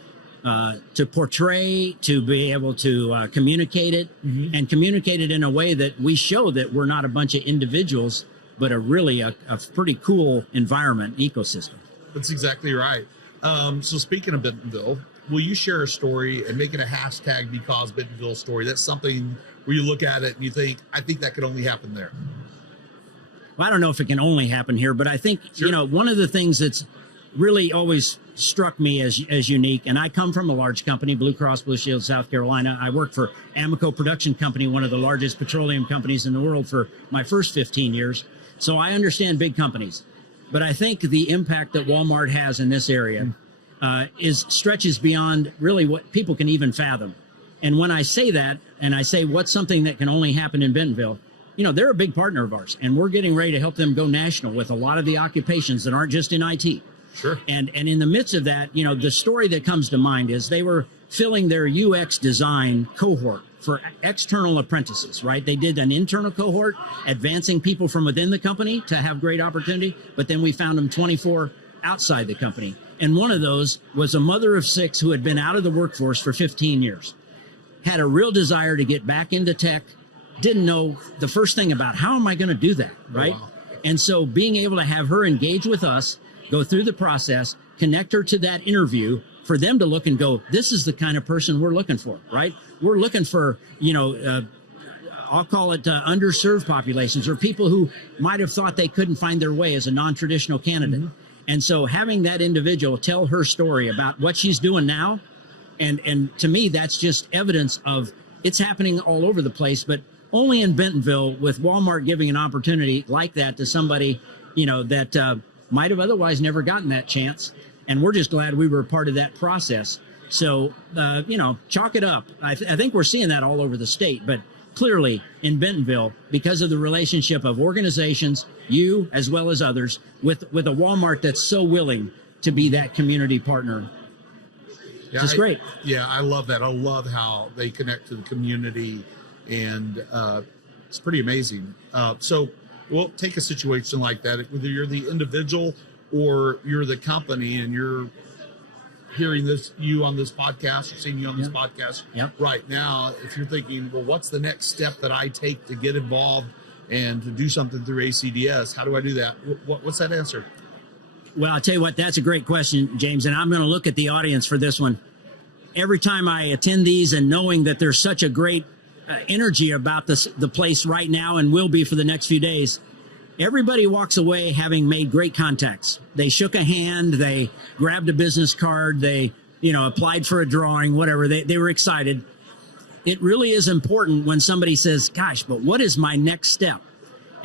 portray, to be able to communicate it, and communicate it in a way that we show that we're not a bunch of individuals, but a pretty cool environment, ecosystem. That's exactly right. So speaking of Bentonville, will you share a story and make it a hashtag because Bentonville story? That's something where you look at it and you think, I think that could only happen there. Well, I don't know if it can only happen here, but I think, one of the things that's really always struck me as unique, and I come from a large company, Blue Cross Blue Shield, South Carolina. I worked for Amoco Production Company, one of the largest petroleum companies in the world, for my first 15 years. So I understand big companies. But I think the impact that Walmart has in this area stretches beyond really what people can even fathom. And when I say that, and I say what's something that can only happen in Bentonville, they're a big partner of ours, and we're getting ready to help them go national with a lot of the occupations that aren't just in IT. Sure. And in the midst of that, the story that comes to mind is they were filling their UX design cohort for external apprentices, right? They did an internal cohort, advancing people from within the company to have great opportunity, but then we found them 24 outside the company. And one of those was a mother of 6 who had been out of the workforce for 15 years, had a real desire to get back into tech, didn't know the first thing about how am I going to do that, right? Wow. And so being able to have her engage with us, go through the process, connect her to that interview, for them to look and go, this is the kind of person we're looking for, right? We're looking for, I'll call it underserved populations, or people who might have thought they couldn't find their way as a non-traditional candidate. And so having that individual tell her story about what she's doing now, and to me, that's just evidence of it's happening all over the place, but only in Bentonville, with Walmart giving an opportunity like that to somebody, that might have otherwise never gotten that chance. And we're just glad we were a part of that process. So, chalk it up. I think we're seeing that all over the state, but clearly in Bentonville, because of the relationship of organizations, you as well as others, with a Walmart that's so willing to be that community partner. Yeah, It's great. Yeah, I love that. I love how they connect to the community, and it's pretty amazing. So we'll take a situation like that, whether you're the individual or you're the company and you're hearing you on this podcast or seeing you on this podcast right now, if you're thinking, well, what's the next step that I take to get involved and to do something through ACDS? How do I do that? What's that answer? Well, I'll tell you what, that's a great question, James, and I'm going to look at the audience for this one. Every time I attend these and knowing that there's such a great energy about the place right now and will be for the next few days, everybody walks away having made great contacts. They shook a hand, they grabbed a business card, they, applied for a drawing, whatever. They were excited. It really is important when somebody says, gosh, but what is my next step?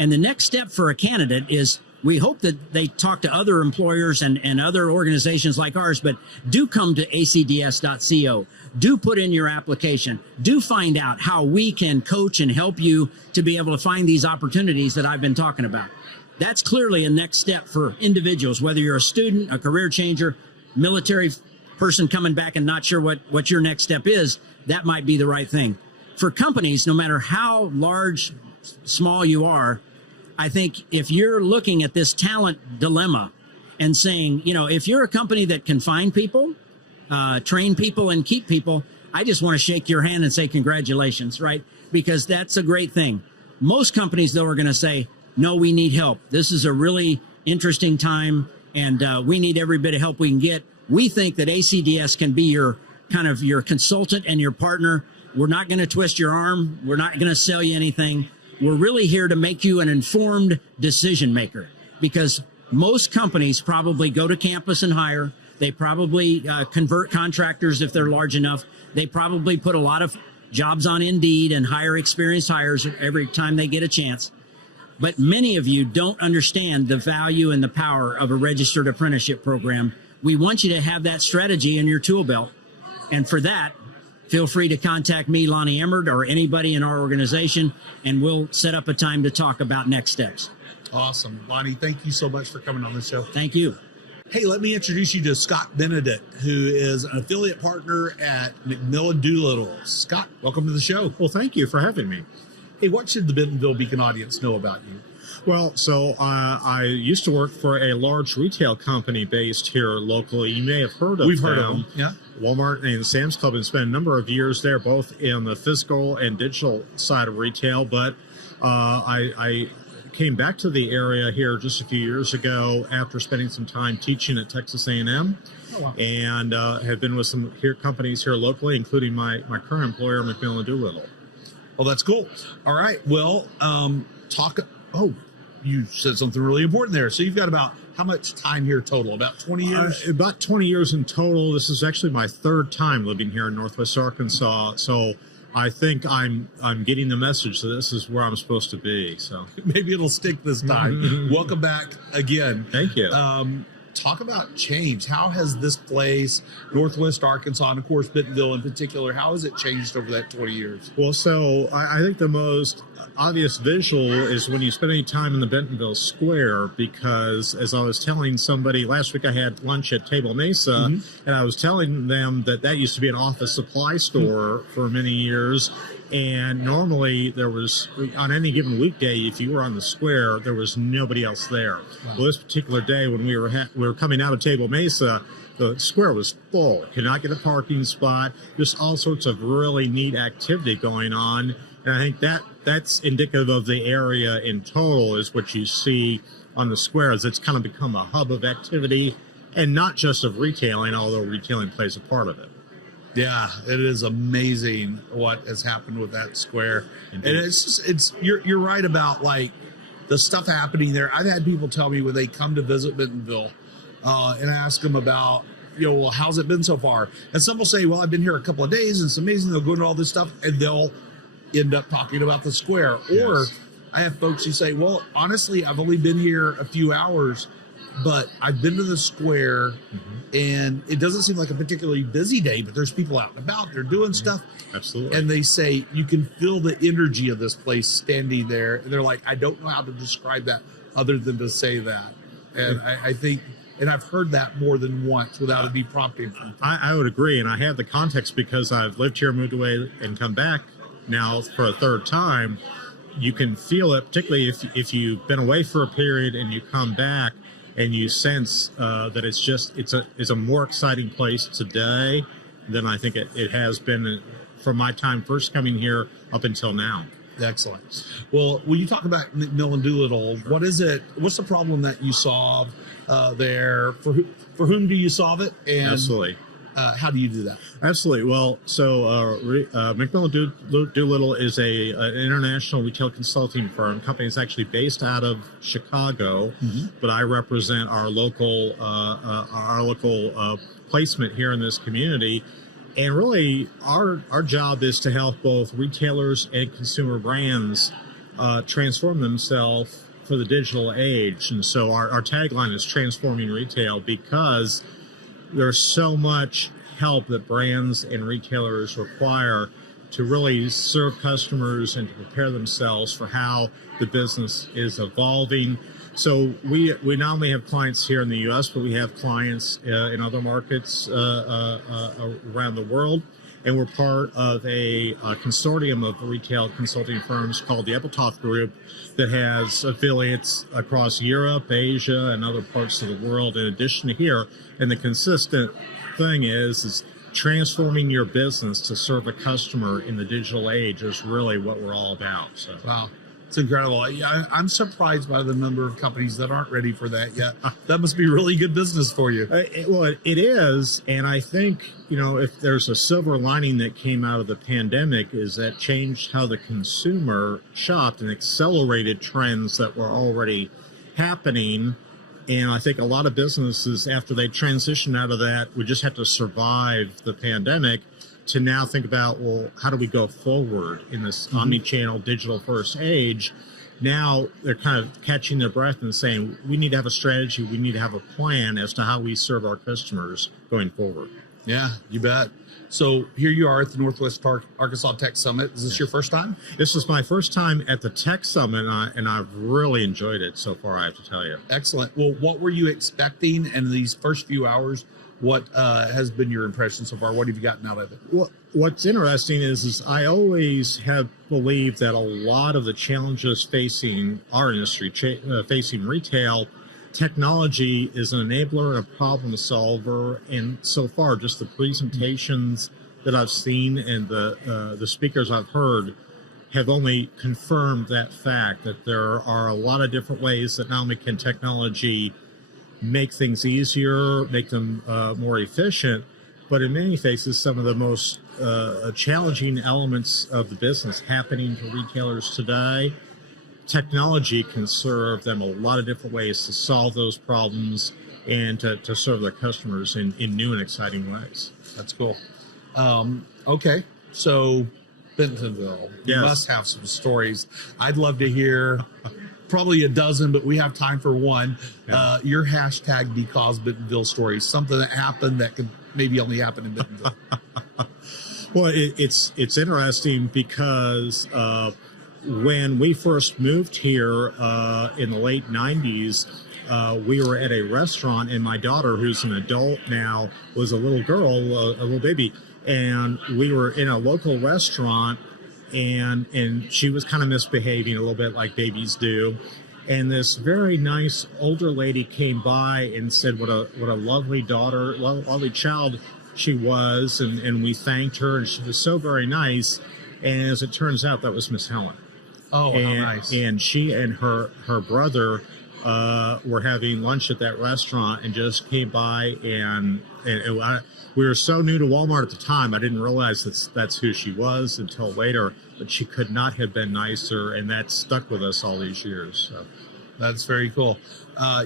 And the next step for a candidate is, we hope that they talk to other employers and other organizations like ours, but do come to acds.co. Do put in your application. Do find out how we can coach and help you to be able to find these opportunities that I've been talking about. That's clearly a next step for individuals, whether you're a student, a career changer, military person coming back and not sure what your next step is. That might be the right thing. For companies, no matter how large, small you are, I think if you're looking at this talent dilemma and saying, if you're a company that can find people, train people and keep people, I just want to shake your hand and say congratulations, right? Because that's a great thing. Most companies, though, are going to say, no, we need help. This is a really interesting time, and we need every bit of help we can get. We think that ACDS can be your consultant and your partner. We're not going to twist your arm. We're not going to sell you anything. We're really here to make you an informed decision maker, because most companies probably go to campus and hire. They probably convert contractors if they're large enough. They probably put a lot of jobs on Indeed and hire experienced hires every time they get a chance. But many of you don't understand the value and the power of a registered apprenticeship program. We want you to have that strategy in your tool belt. And for that, feel free to contact me, Lonnie Emmerd, or anybody in our organization, and we'll set up a time to talk about next steps. Awesome. Lonnie, thank you so much for coming on the show. Thank you. Hey, let me introduce you to Scott Benedict, who is an affiliate partner at McMillan Doolittle. Scott, welcome to the show. Well, thank you for having me. Hey, what should the Bentonville Beacon audience know about you? Well, so I used to work for a large retail company based here locally. You may have heard of We've heard of them, yeah. Walmart and Sam's Club, and spent a number of years there, both in the physical and digital side of retail. But I came back to the area here just a few years ago after spending some time teaching at Texas A&M. Oh, wow. And have been with some companies here locally, including my current employer, McMillan Doolittle. Well, that's cool. All right. Well, you said something really important there. So you've got about how much time here total? About 20 years? About 20 years in total. This is actually my third time living here in Northwest Arkansas. So I think I'm getting the message that this is where I'm supposed to be. So maybe it'll stick this time. Welcome back again. Thank you. Talk about change. How has this place, Northwest Arkansas, and of course Bentonville in particular, how has it changed over that 20 years? Well, so I think the most obvious visual is when you spend any time in the Bentonville Square, because as I was telling somebody last week, I had lunch at Table Mesa, and I was telling them that used to be an office supply store for many years. And normally there was, on any given weekday, if you were on the square, there was nobody else there. Wow. Well, this particular day when we were coming out of Table Mesa, the square was full. Could not get a parking spot. Just all sorts of really neat activity going on. And I think that's indicative of the area in total, is what you see on the square, as it's kind of become a hub of activity, and not just of retailing, although retailing plays a part of it. Yeah, it is amazing what has happened with that square. Indeed. And you're right about like the stuff happening there. I've had people tell me when they come to visit Bentonville and ask them about, well, how's it been so far? And some will say, well, I've been here a couple of days and it's amazing. They'll go into all this stuff and they'll end up talking about the square. Yes. Or I have folks who say, well, honestly, I've only been here a few hours, but I've been to the square and it doesn't seem like a particularly busy day, but there's people out and about, they're doing stuff. Absolutely. And they say, you can feel the energy of this place standing there. And they're like, I don't know how to describe that other than to say that. And I think, and I've heard that more than once without any prompting. I would agree. And I have the context because I've lived here, moved away, and come back now for a third time. You can feel it, particularly if you've been away for a period and you come back. and you sense that it's a more exciting place today than I think it has been from my time first coming here up until now. Excellent. Well, when you talk about McMillan and Doolittle, what is it? What's the problem that you solve there? For whom do you solve it? And Absolutely. How do you do that? Absolutely. Well, so McMillan Doolittle is an international retail consulting firm. Company is actually based out of Chicago, but I represent our local placement here in this community. And really, our job is to help both retailers and consumer brands transform themselves for the digital age. And so our tagline is transforming retail, because there's so much help that brands and retailers require to really serve customers and to prepare themselves for how the business is evolving. So we not only have clients here in the U.S., but we have clients in other markets around the world. And we're part of a consortium of retail consulting firms called the Epitaph Group that has affiliates across Europe, Asia, and other parts of the world in addition to here. And the consistent thing is transforming your business to serve a customer in the digital age is really what we're all about. So. Wow. It's incredible. I'm surprised by the number of companies that aren't ready for that yet. That must be really good business for you. Well, it is. And I think, if there's a silver lining that came out of the pandemic, is that changed how the consumer shopped and accelerated trends that were already happening. And I think a lot of businesses, after they transitioned out of that, would just have to survive the pandemic to now think about, well, how do we go forward in this omni-channel digital first age? Now they're kind of catching their breath and saying, we need to have a strategy. We need to have a plan as to how we serve our customers going forward. Yeah, you bet. So here you are at the Northwest Arkansas Tech Summit. Is this your first time? This is my first time at the Tech Summit, and I've really enjoyed it so far, I have to tell you. Excellent. Well, what were you expecting in these first few hours? What has been your impression so far? What have you gotten out of it? Well, what's interesting is I always have believed that a lot of the challenges facing our industry, facing retail, technology is an enabler and a problem solver. And so far, just the presentations that I've seen and the speakers I've heard have only confirmed that fact, that there are a lot of different ways that not only can technology make things easier, make them more efficient, but in many cases, some of the most challenging elements of the business happening to retailers today, technology can serve them a lot of different ways to solve those problems and to serve their customers in new and exciting ways. That's cool. Okay, so Bentonville, you must have some stories. I'd love to hear probably a dozen, but we have time for one. Your hashtag because Bentonville stories, something that happened that could maybe only happen in Bentonville. Well, it's interesting because when we first moved here in the late 90s, we were at a restaurant, and my daughter, who's an adult now, was a little girl, a little baby, and we were in a local restaurant, and she was kind of misbehaving a little bit like babies do. And this very nice older lady came by and said what a lovely daughter, lovely child she was, and we thanked her, and she was so very nice. And as it turns out, that was Miss Helen. Oh, how nice. And she and her brother were having lunch at that restaurant and just came by, and we were so new to Walmart at the time, I didn't realize that's who she was until later, but she could not have been nicer, and that stuck with us all these years. So. That's very cool. I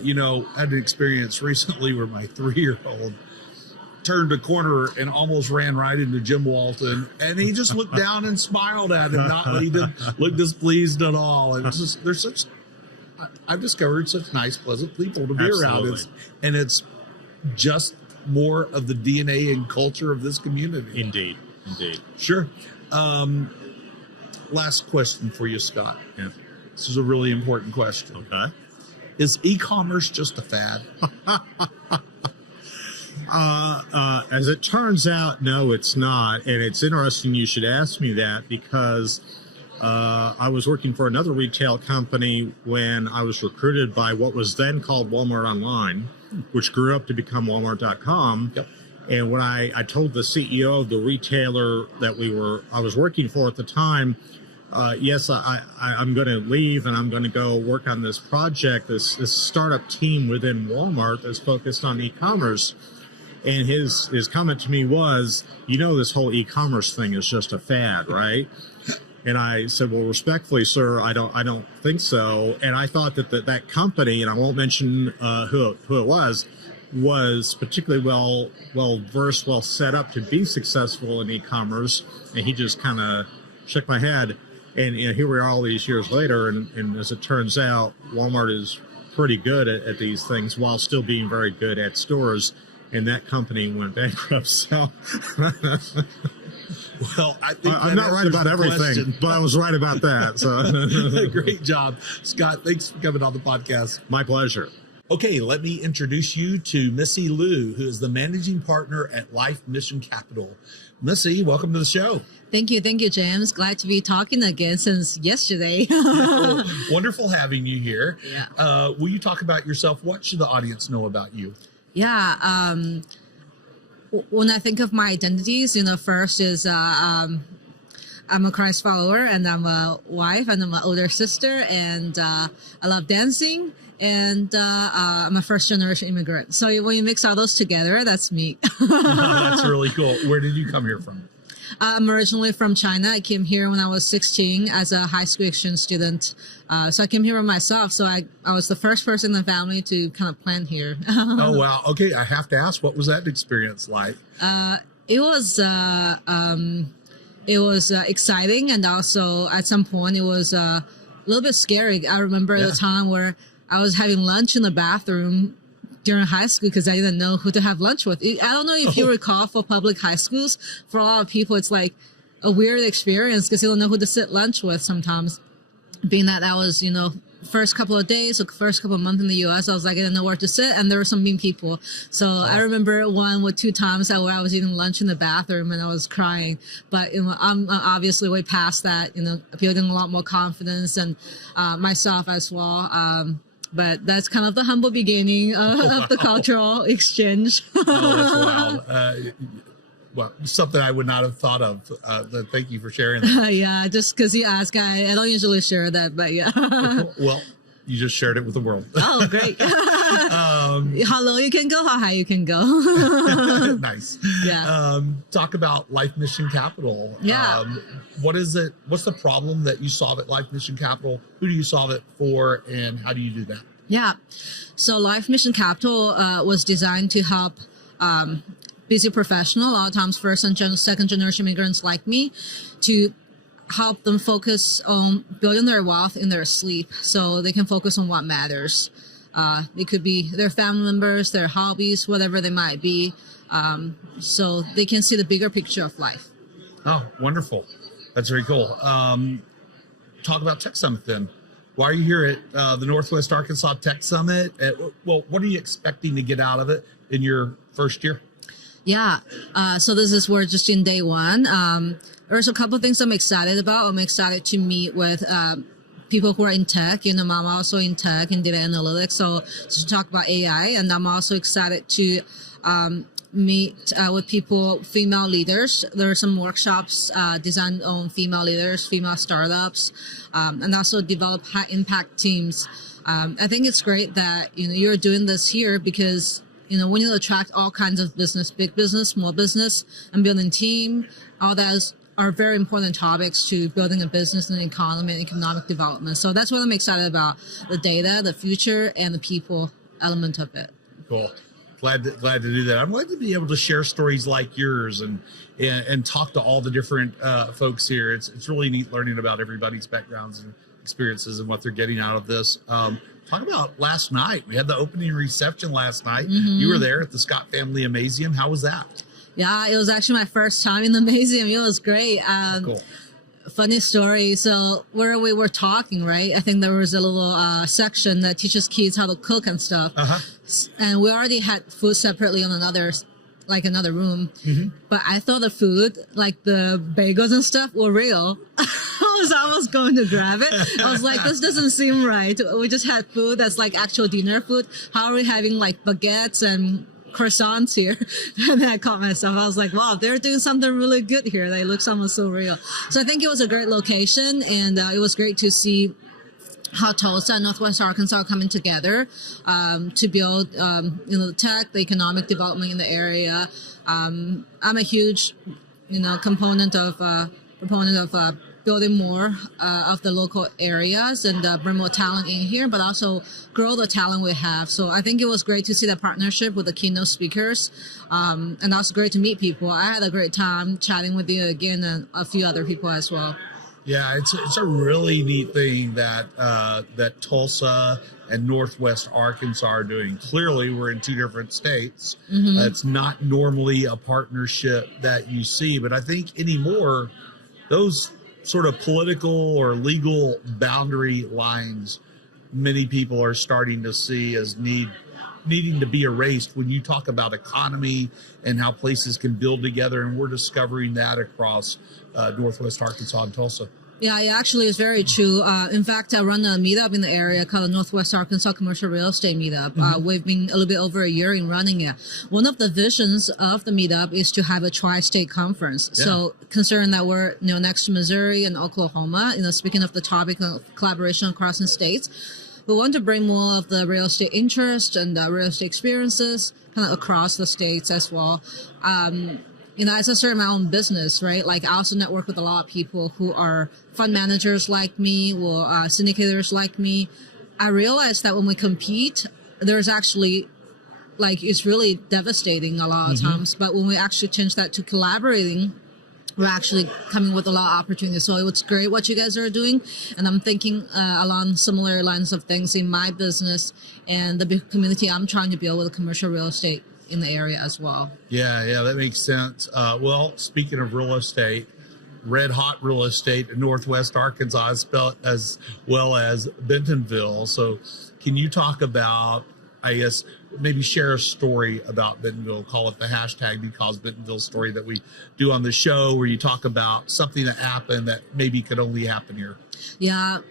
had an experience recently where my 3-year-old turned a corner and almost ran right into Jim Walton, and he just looked down and smiled at him. He didn't look displeased at all. And I've discovered such nice, pleasant people to be around. It's just more of the DNA and culture of this community. Indeed. Sure. Last question for you, Scott. Yeah. This is a really important question. Okay. Is e-commerce just a fad? As it turns out, no, it's not. And it's interesting you should ask me that, because I was working for another retail company when I was recruited by what was then called Walmart Online, which grew up to become Walmart.com. Yep. And when I told the CEO of the retailer that I was working for at the time, yes, I'm going to leave and I'm going to go work on this project, this startup team within Walmart that's focused on e-commerce. And his comment to me was, this whole e-commerce thing is just a fad, right? And I said, well, respectfully, sir, I don't think so. And I thought that company, and I won't mention who it was particularly well versed, well set up to be successful in e-commerce. And he just kind of shook my head. And here we are all these years later. And as it turns out, Walmart is pretty good at these things while still being very good at stores. And that company went bankrupt. So, well, I think I'm not right about everything, but I was right about that. So, great job, Scott. Thanks for coming on the podcast. My pleasure. Okay, let me introduce you to Missy Liu, who is the managing partner at Life Mission Capital. Missy, welcome to the show. Thank you, James. Glad to be talking again since yesterday. Well, wonderful having you here. Yeah. Will you talk about yourself? What should the audience know about you? Yeah. When I think of my identities, first is I'm a Christ follower, and I'm a wife, and I'm an older sister, and I love dancing, and I'm a first-generation immigrant. So when you mix all those together, that's me. That's really cool. Where did you come here from? I'm originally from China. I came here when I was 16 as a high school exchange student. So I came here by myself. So I was the first person in the family to kind of plant here. Oh, wow. Okay. I have to ask, what was that experience like? It was exciting. And also at some point it was a little bit scary. I remember the time where I was having lunch in the bathroom during high school because I didn't know who to have lunch with. I don't know if you recall, for public high schools, for a lot of people, it's like a weird experience because you don't know who to sit lunch with sometimes. Being that was, first couple of days or first couple of months in the U.S., I was like, I didn't know where to sit, and there were some mean people. So I remember one or two times where I was eating lunch in the bathroom and I was crying. But I'm obviously way past that, building a lot more confidence and myself as well. But that's kind of the humble beginning of the cultural exchange. Oh, that's wild. Well, something I would not have thought of. Thank you for sharing that. Yeah, just because you asked, I don't usually share that, but yeah. Well, you just shared it with the world. Oh, great. How low you can go, how high you can go. Nice. Yeah. Talk about Life Mission Capital. Yeah. What is it? What's the problem that you solve at Life Mission Capital? Who do you solve it for, and how do you do that? Yeah. So Life Mission Capital was designed to help busy professional, a lot of times first and second generation immigrants like me, to help them focus on building their wealth in their sleep so they can focus on what matters. It could be their family members, their hobbies, whatever they might be, so they can see the bigger picture of life. Oh, wonderful. That's very cool. Talk about Tech Summit then. Why are you here at the Northwest Arkansas Tech Summit? Well, what are you expecting to get out of it in your first year? Yeah. So we're just in day one. There's a couple of things I'm excited about. I'm excited to meet with people who are in tech. I'm also in tech and data analytics. So to talk about AI, and I'm also excited to meet with people, female leaders. There are some workshops designed on female leaders, female startups, and also develop high impact teams. I think it's great that you're doing this here because we need to attract all kinds of business, big business, small business, and building team. All those are very important topics to building a business and economy and economic development. So that's what I'm excited about: the data, the future, and the people element of it. Cool. Glad to do that. I'm glad to be able to share stories like yours and talk to all the different folks here. It's really neat learning about everybody's backgrounds and experiences and what they're getting out of this. Talk about last night. We had the opening reception last night. Mm-hmm. You were there at the Scott Family Amazeum. How was that? Yeah, it was actually my first time in the museum. It was great. Cool. Funny story. So where we were talking, right? I think there was a little section that teaches kids how to cook and stuff. Uh-huh. And we already had food separately on another room. Mm-hmm. But I thought the food, like the bagels and stuff, were real. I was almost going to grab it. I was like, this doesn't seem right. We just had food that's like actual dinner food. How are we having like baguettes and croissants here? And then I caught myself. I was like, wow, they're doing something really good here. They look almost so real. So I think it was a great location, and it was great to see how Tulsa and Northwest Arkansas are coming together to build, the tech, the economic development in the area. I'm a huge, proponent of building more of the local areas and bring more talent in here, but also grow the talent we have. So I think it was great to see the partnership with the keynote speakers, and also great to meet people. I had a great time chatting with you again and a few other people as well. Yeah, it's a really neat thing that that Tulsa and Northwest Arkansas are doing. Clearly, we're in two different states. It's not normally a partnership that you see, but I think anymore, those sort of political or legal boundary lines, many people are starting to see as needing to be erased when you talk about economy and how places can build together, and we're discovering that across Northwest Arkansas and Tulsa. Yeah, it actually is very true. In fact, I run a meetup in the area called the Northwest Arkansas Commercial Real Estate Meetup. We've been a little bit over a year in running it. One of the visions of the meetup is to have a tri-state conference. Yeah. So considering that we're next to Missouri and Oklahoma, speaking of the topic of collaboration across the states, we want to bring more of the real estate interest and real estate experiences kind of across the states as well. As I started my own business, right? Like I also network with a lot of people who are fund managers like me or syndicators like me. I realized that when we compete, there's actually it's really devastating a lot of times. But when we actually change that to collaborating, we're actually coming with a lot of opportunities. So it's great what you guys are doing. And I'm thinking along similar lines of things in my business and the big community I'm trying to build with commercial real estate in the area as well. Yeah, that makes sense. Well, speaking of real estate, red hot real estate in Northwest Arkansas as well as Bentonville. So can you talk about, I guess, maybe share a story about Bentonville, call it the hashtag Because Bentonville story that we do on the show, where you talk about something that happened that maybe could only happen here. Yeah.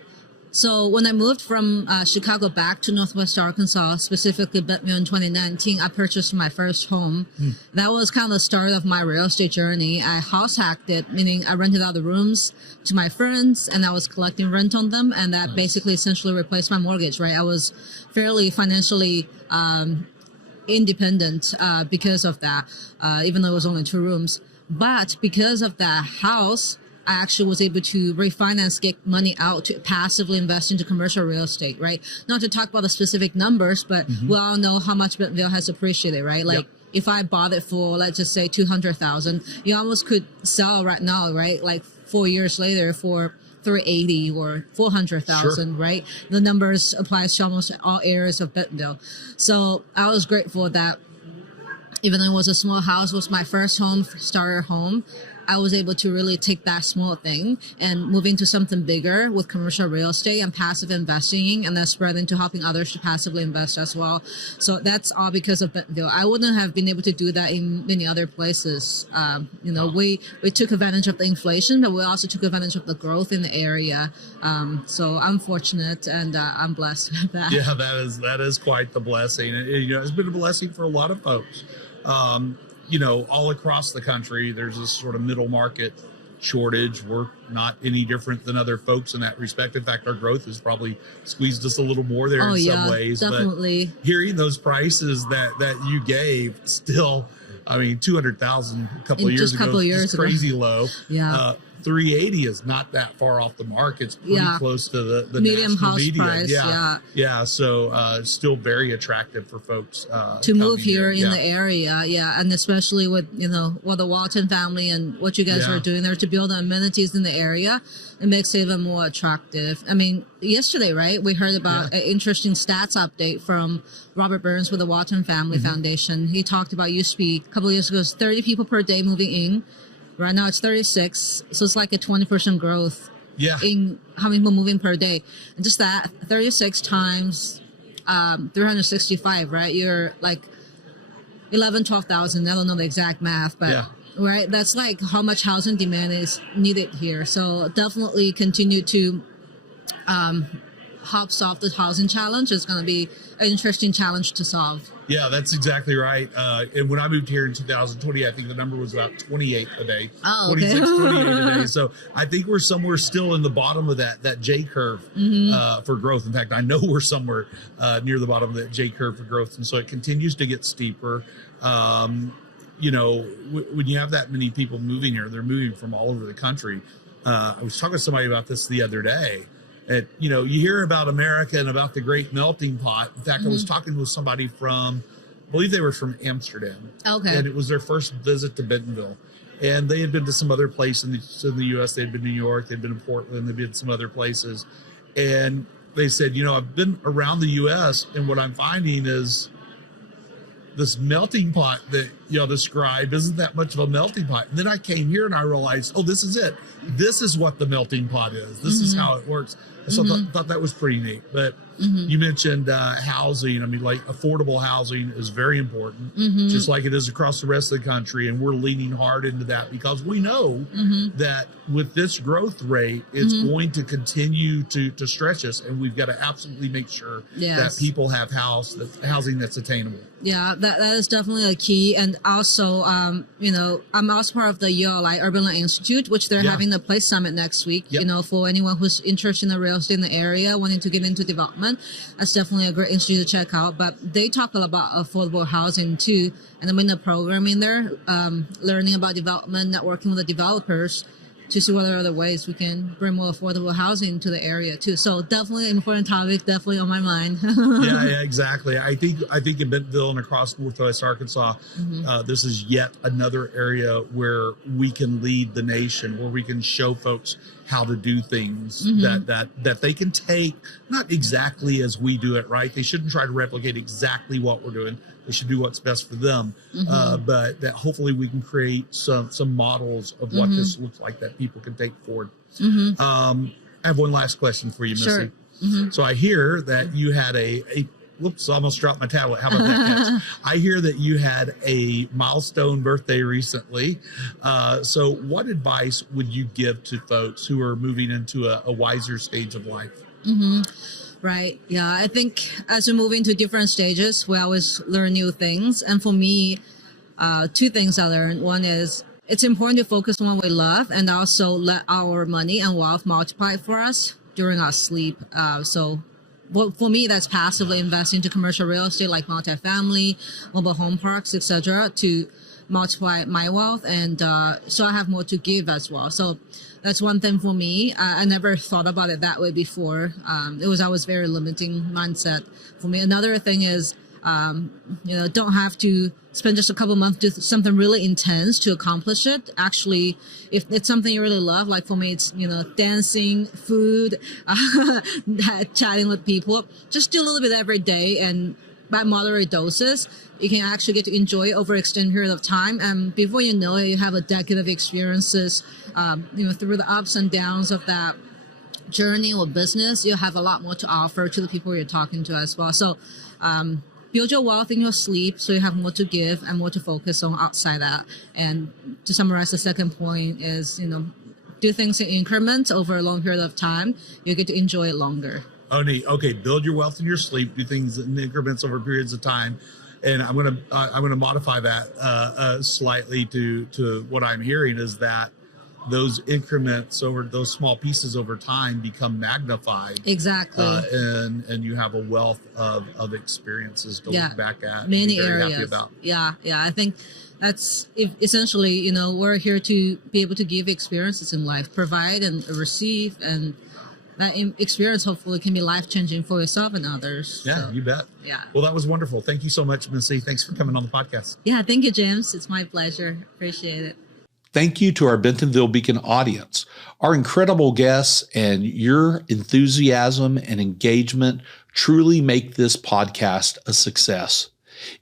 So when I moved from Chicago back to Northwest Arkansas, specifically Bentonville in 2019, I purchased my first home. That was kind of the start of my real estate journey. I house hacked it, meaning I rented out the rooms to my friends and I was collecting rent on them. And that basically essentially replaced my mortgage, right? I was fairly financially independent because of that, even though it was only 2 rooms. But because of that house, I actually was able to refinance, get money out to passively invest into commercial real estate, right? Not to talk about the specific numbers, but we all know how much Bentonville has appreciated, right? Like if I bought it for, let's just say $200,000, you almost could sell right now, right? Like 4 years later for $380,000 or $400,000, right? The numbers applies to almost all areas of Bentonville. So I was grateful that even though it was a small house, it was my first home, starter home, I was able to really take that small thing and move into something bigger with commercial real estate and passive investing, and then spread into helping others to passively invest as well. So that's all because of Bentonville. I wouldn't have been able to do that in many other places. We took advantage of the inflation, but we also took advantage of the growth in the area. So I'm fortunate and I'm blessed with that. Yeah, that is quite the blessing. It's been a blessing for a lot of folks. All across the country, there's this sort of middle market shortage. We're not any different than other folks in that respect. In fact, our growth has probably squeezed us a little more there in some ways. Definitely. But hearing those prices that you gave, still, I mean, 200,000 a couple of years ago is crazy low. Yeah. 380 is not that far off the mark. It's pretty close to the medium national house median. price. Yeah. So still very attractive for folks to move here in the area. Yeah, and especially with the Walton family and what you guys are doing there to build the amenities in the area, it makes it even more attractive. I mean, yesterday, right, we heard about an interesting stats update from Robert Burns with the Walton Family Foundation. He talked about used to be a couple of years ago, 30 people per day moving in. Right now it's 36, so it's like a 20% growth in how many people moving per day. And just that 36 times 365, right? You're like 12,000. I don't know the exact math, but right? That's like how much housing demand is needed here. So definitely continue to help solve the housing challenge. It's going to be an interesting challenge to solve. Yeah, that's exactly right. And when I moved here in 2020, I think the number was about 28 a day. Oh, okay. 26, 28 a day. So I think we're somewhere still in the bottom of that J curve for growth. In fact, I know we're somewhere near the bottom of that J curve for growth. And so it continues to get steeper. You know, when you have that many people moving here, they're moving from all over the country. I was talking to somebody about this the other day. And, you know, you hear about America and about the great melting pot. In fact, I was talking with somebody from, I believe they were from Amsterdam. Okay. And it was their first visit to Bentonville. And they had been to some other place in the U.S. They'd been to New York. They'd been to Portland. They'd been to some other places. And they said, you know, I've been around the U.S. and what I'm finding is this melting pot that y'all described isn't that much of a melting pot. And then I came here and I realized, oh, this is it. This is what the melting pot is. This is how it works. So I thought that was pretty neat. But you mentioned housing. I mean, like affordable housing is very important, just like it is across the rest of the country. And we're leaning hard into that because we know that with this growth rate, it's going to continue to stretch us. And we've got to absolutely make sure that people have housing that's attainable. Yeah, that is definitely a key. And also, you know, I'm also part of the ULI Urban Land Institute, which they're having the Place Summit next week. You know, for anyone who's interested in the real estate in the area, wanting to get into development, that's definitely a great institute to check out. But they talk a lot about affordable housing too. And I'm in the program in there, learning about development, networking with the developers to see what are other ways we can bring more affordable housing to the area too. So definitely an important topic, definitely on my mind. yeah, exactly. I think in Bentonville and across Northwest Arkansas, this is yet another area where we can lead the nation, where we can show folks how to do things that they can take, not exactly as we do it, right? They shouldn't try to replicate exactly what we're doing. They should do what's best for them. But that hopefully we can create some models of what this looks like that people can take forward. I have one last question for you, Missy. Sure. So I hear that you had whoops, I almost dropped my tablet. How about that catch? I hear that you had a milestone birthday recently. So what advice would you give to folks who are moving into a wiser stage of life? Right. Yeah. I think as we move into different stages, we always learn new things. And for me, two things I learned. One is it's important to focus on what we love and also let our money and wealth multiply for us during our sleep. So for me, that's passively investing into commercial real estate like multifamily, mobile home parks, etc., to multiply my wealth. And so I have more to give as well. So that's one thing for me. I never thought about it that way before. It was always very limiting mindset for me. Another thing is, you know, don't have to spend just a couple months doing something really intense to accomplish it. Actually, if it's something you really love, like for me, it's, you know, dancing, food, chatting with people, just do a little bit every day and by moderate doses, you can actually get to enjoy it over an extended period of time. And before you know it, you have a decade of experiences, you know, through the ups and downs of that journey or business. You'll have a lot more to offer to the people you're talking to as well. So, build your wealth in your sleep so you have more to give and more to focus on outside that. And to summarize, the second point is, you know, do things in increments over a long period of time. You get to enjoy it longer. Oh, neat. Okay, build your wealth in your sleep. Do things in increments over periods of time. And I'm gonna modify that slightly to what I'm hearing is that those increments over those small pieces over time become magnified. Exactly. And you have a wealth of experiences to look back at. Many and be very areas. happy about. Yeah. I think that's essentially, you know, we're here to be able to give experiences in life, provide and receive, and that experience hopefully can be life-changing for yourself and others. Yeah, so, you bet. Yeah. Well, that was wonderful. Thank you so much, Missy. Thanks for coming on the podcast. Yeah, thank you, James. It's my pleasure. Appreciate it. Thank you to our Bentonville Beacon audience, our incredible guests, and your enthusiasm and engagement truly make this podcast a success.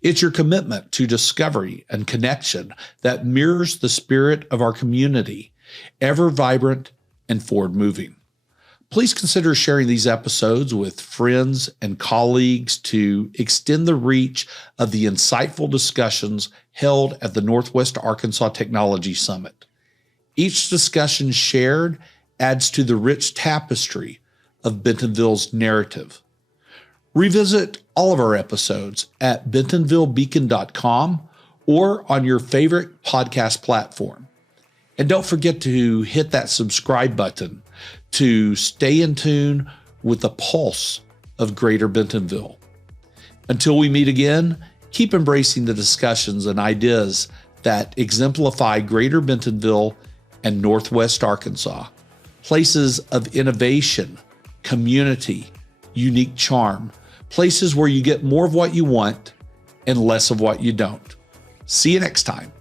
It's your commitment to discovery and connection that mirrors the spirit of our community, ever vibrant and forward moving. Please consider sharing these episodes with friends and colleagues to extend the reach of the insightful discussions held at the Northwest Arkansas Technology Summit. Each discussion shared adds to the rich tapestry of Bentonville's narrative. Revisit all of our episodes at bentonvillebeacon.com or on your favorite podcast platform. And don't forget to hit that subscribe button to stay in tune with the pulse of Greater Bentonville. Until we meet again, keep embracing the discussions and ideas that exemplify Greater Bentonville and Northwest Arkansas, places of innovation, community, unique charm, places where you get more of what you want and less of what you don't. See you next time.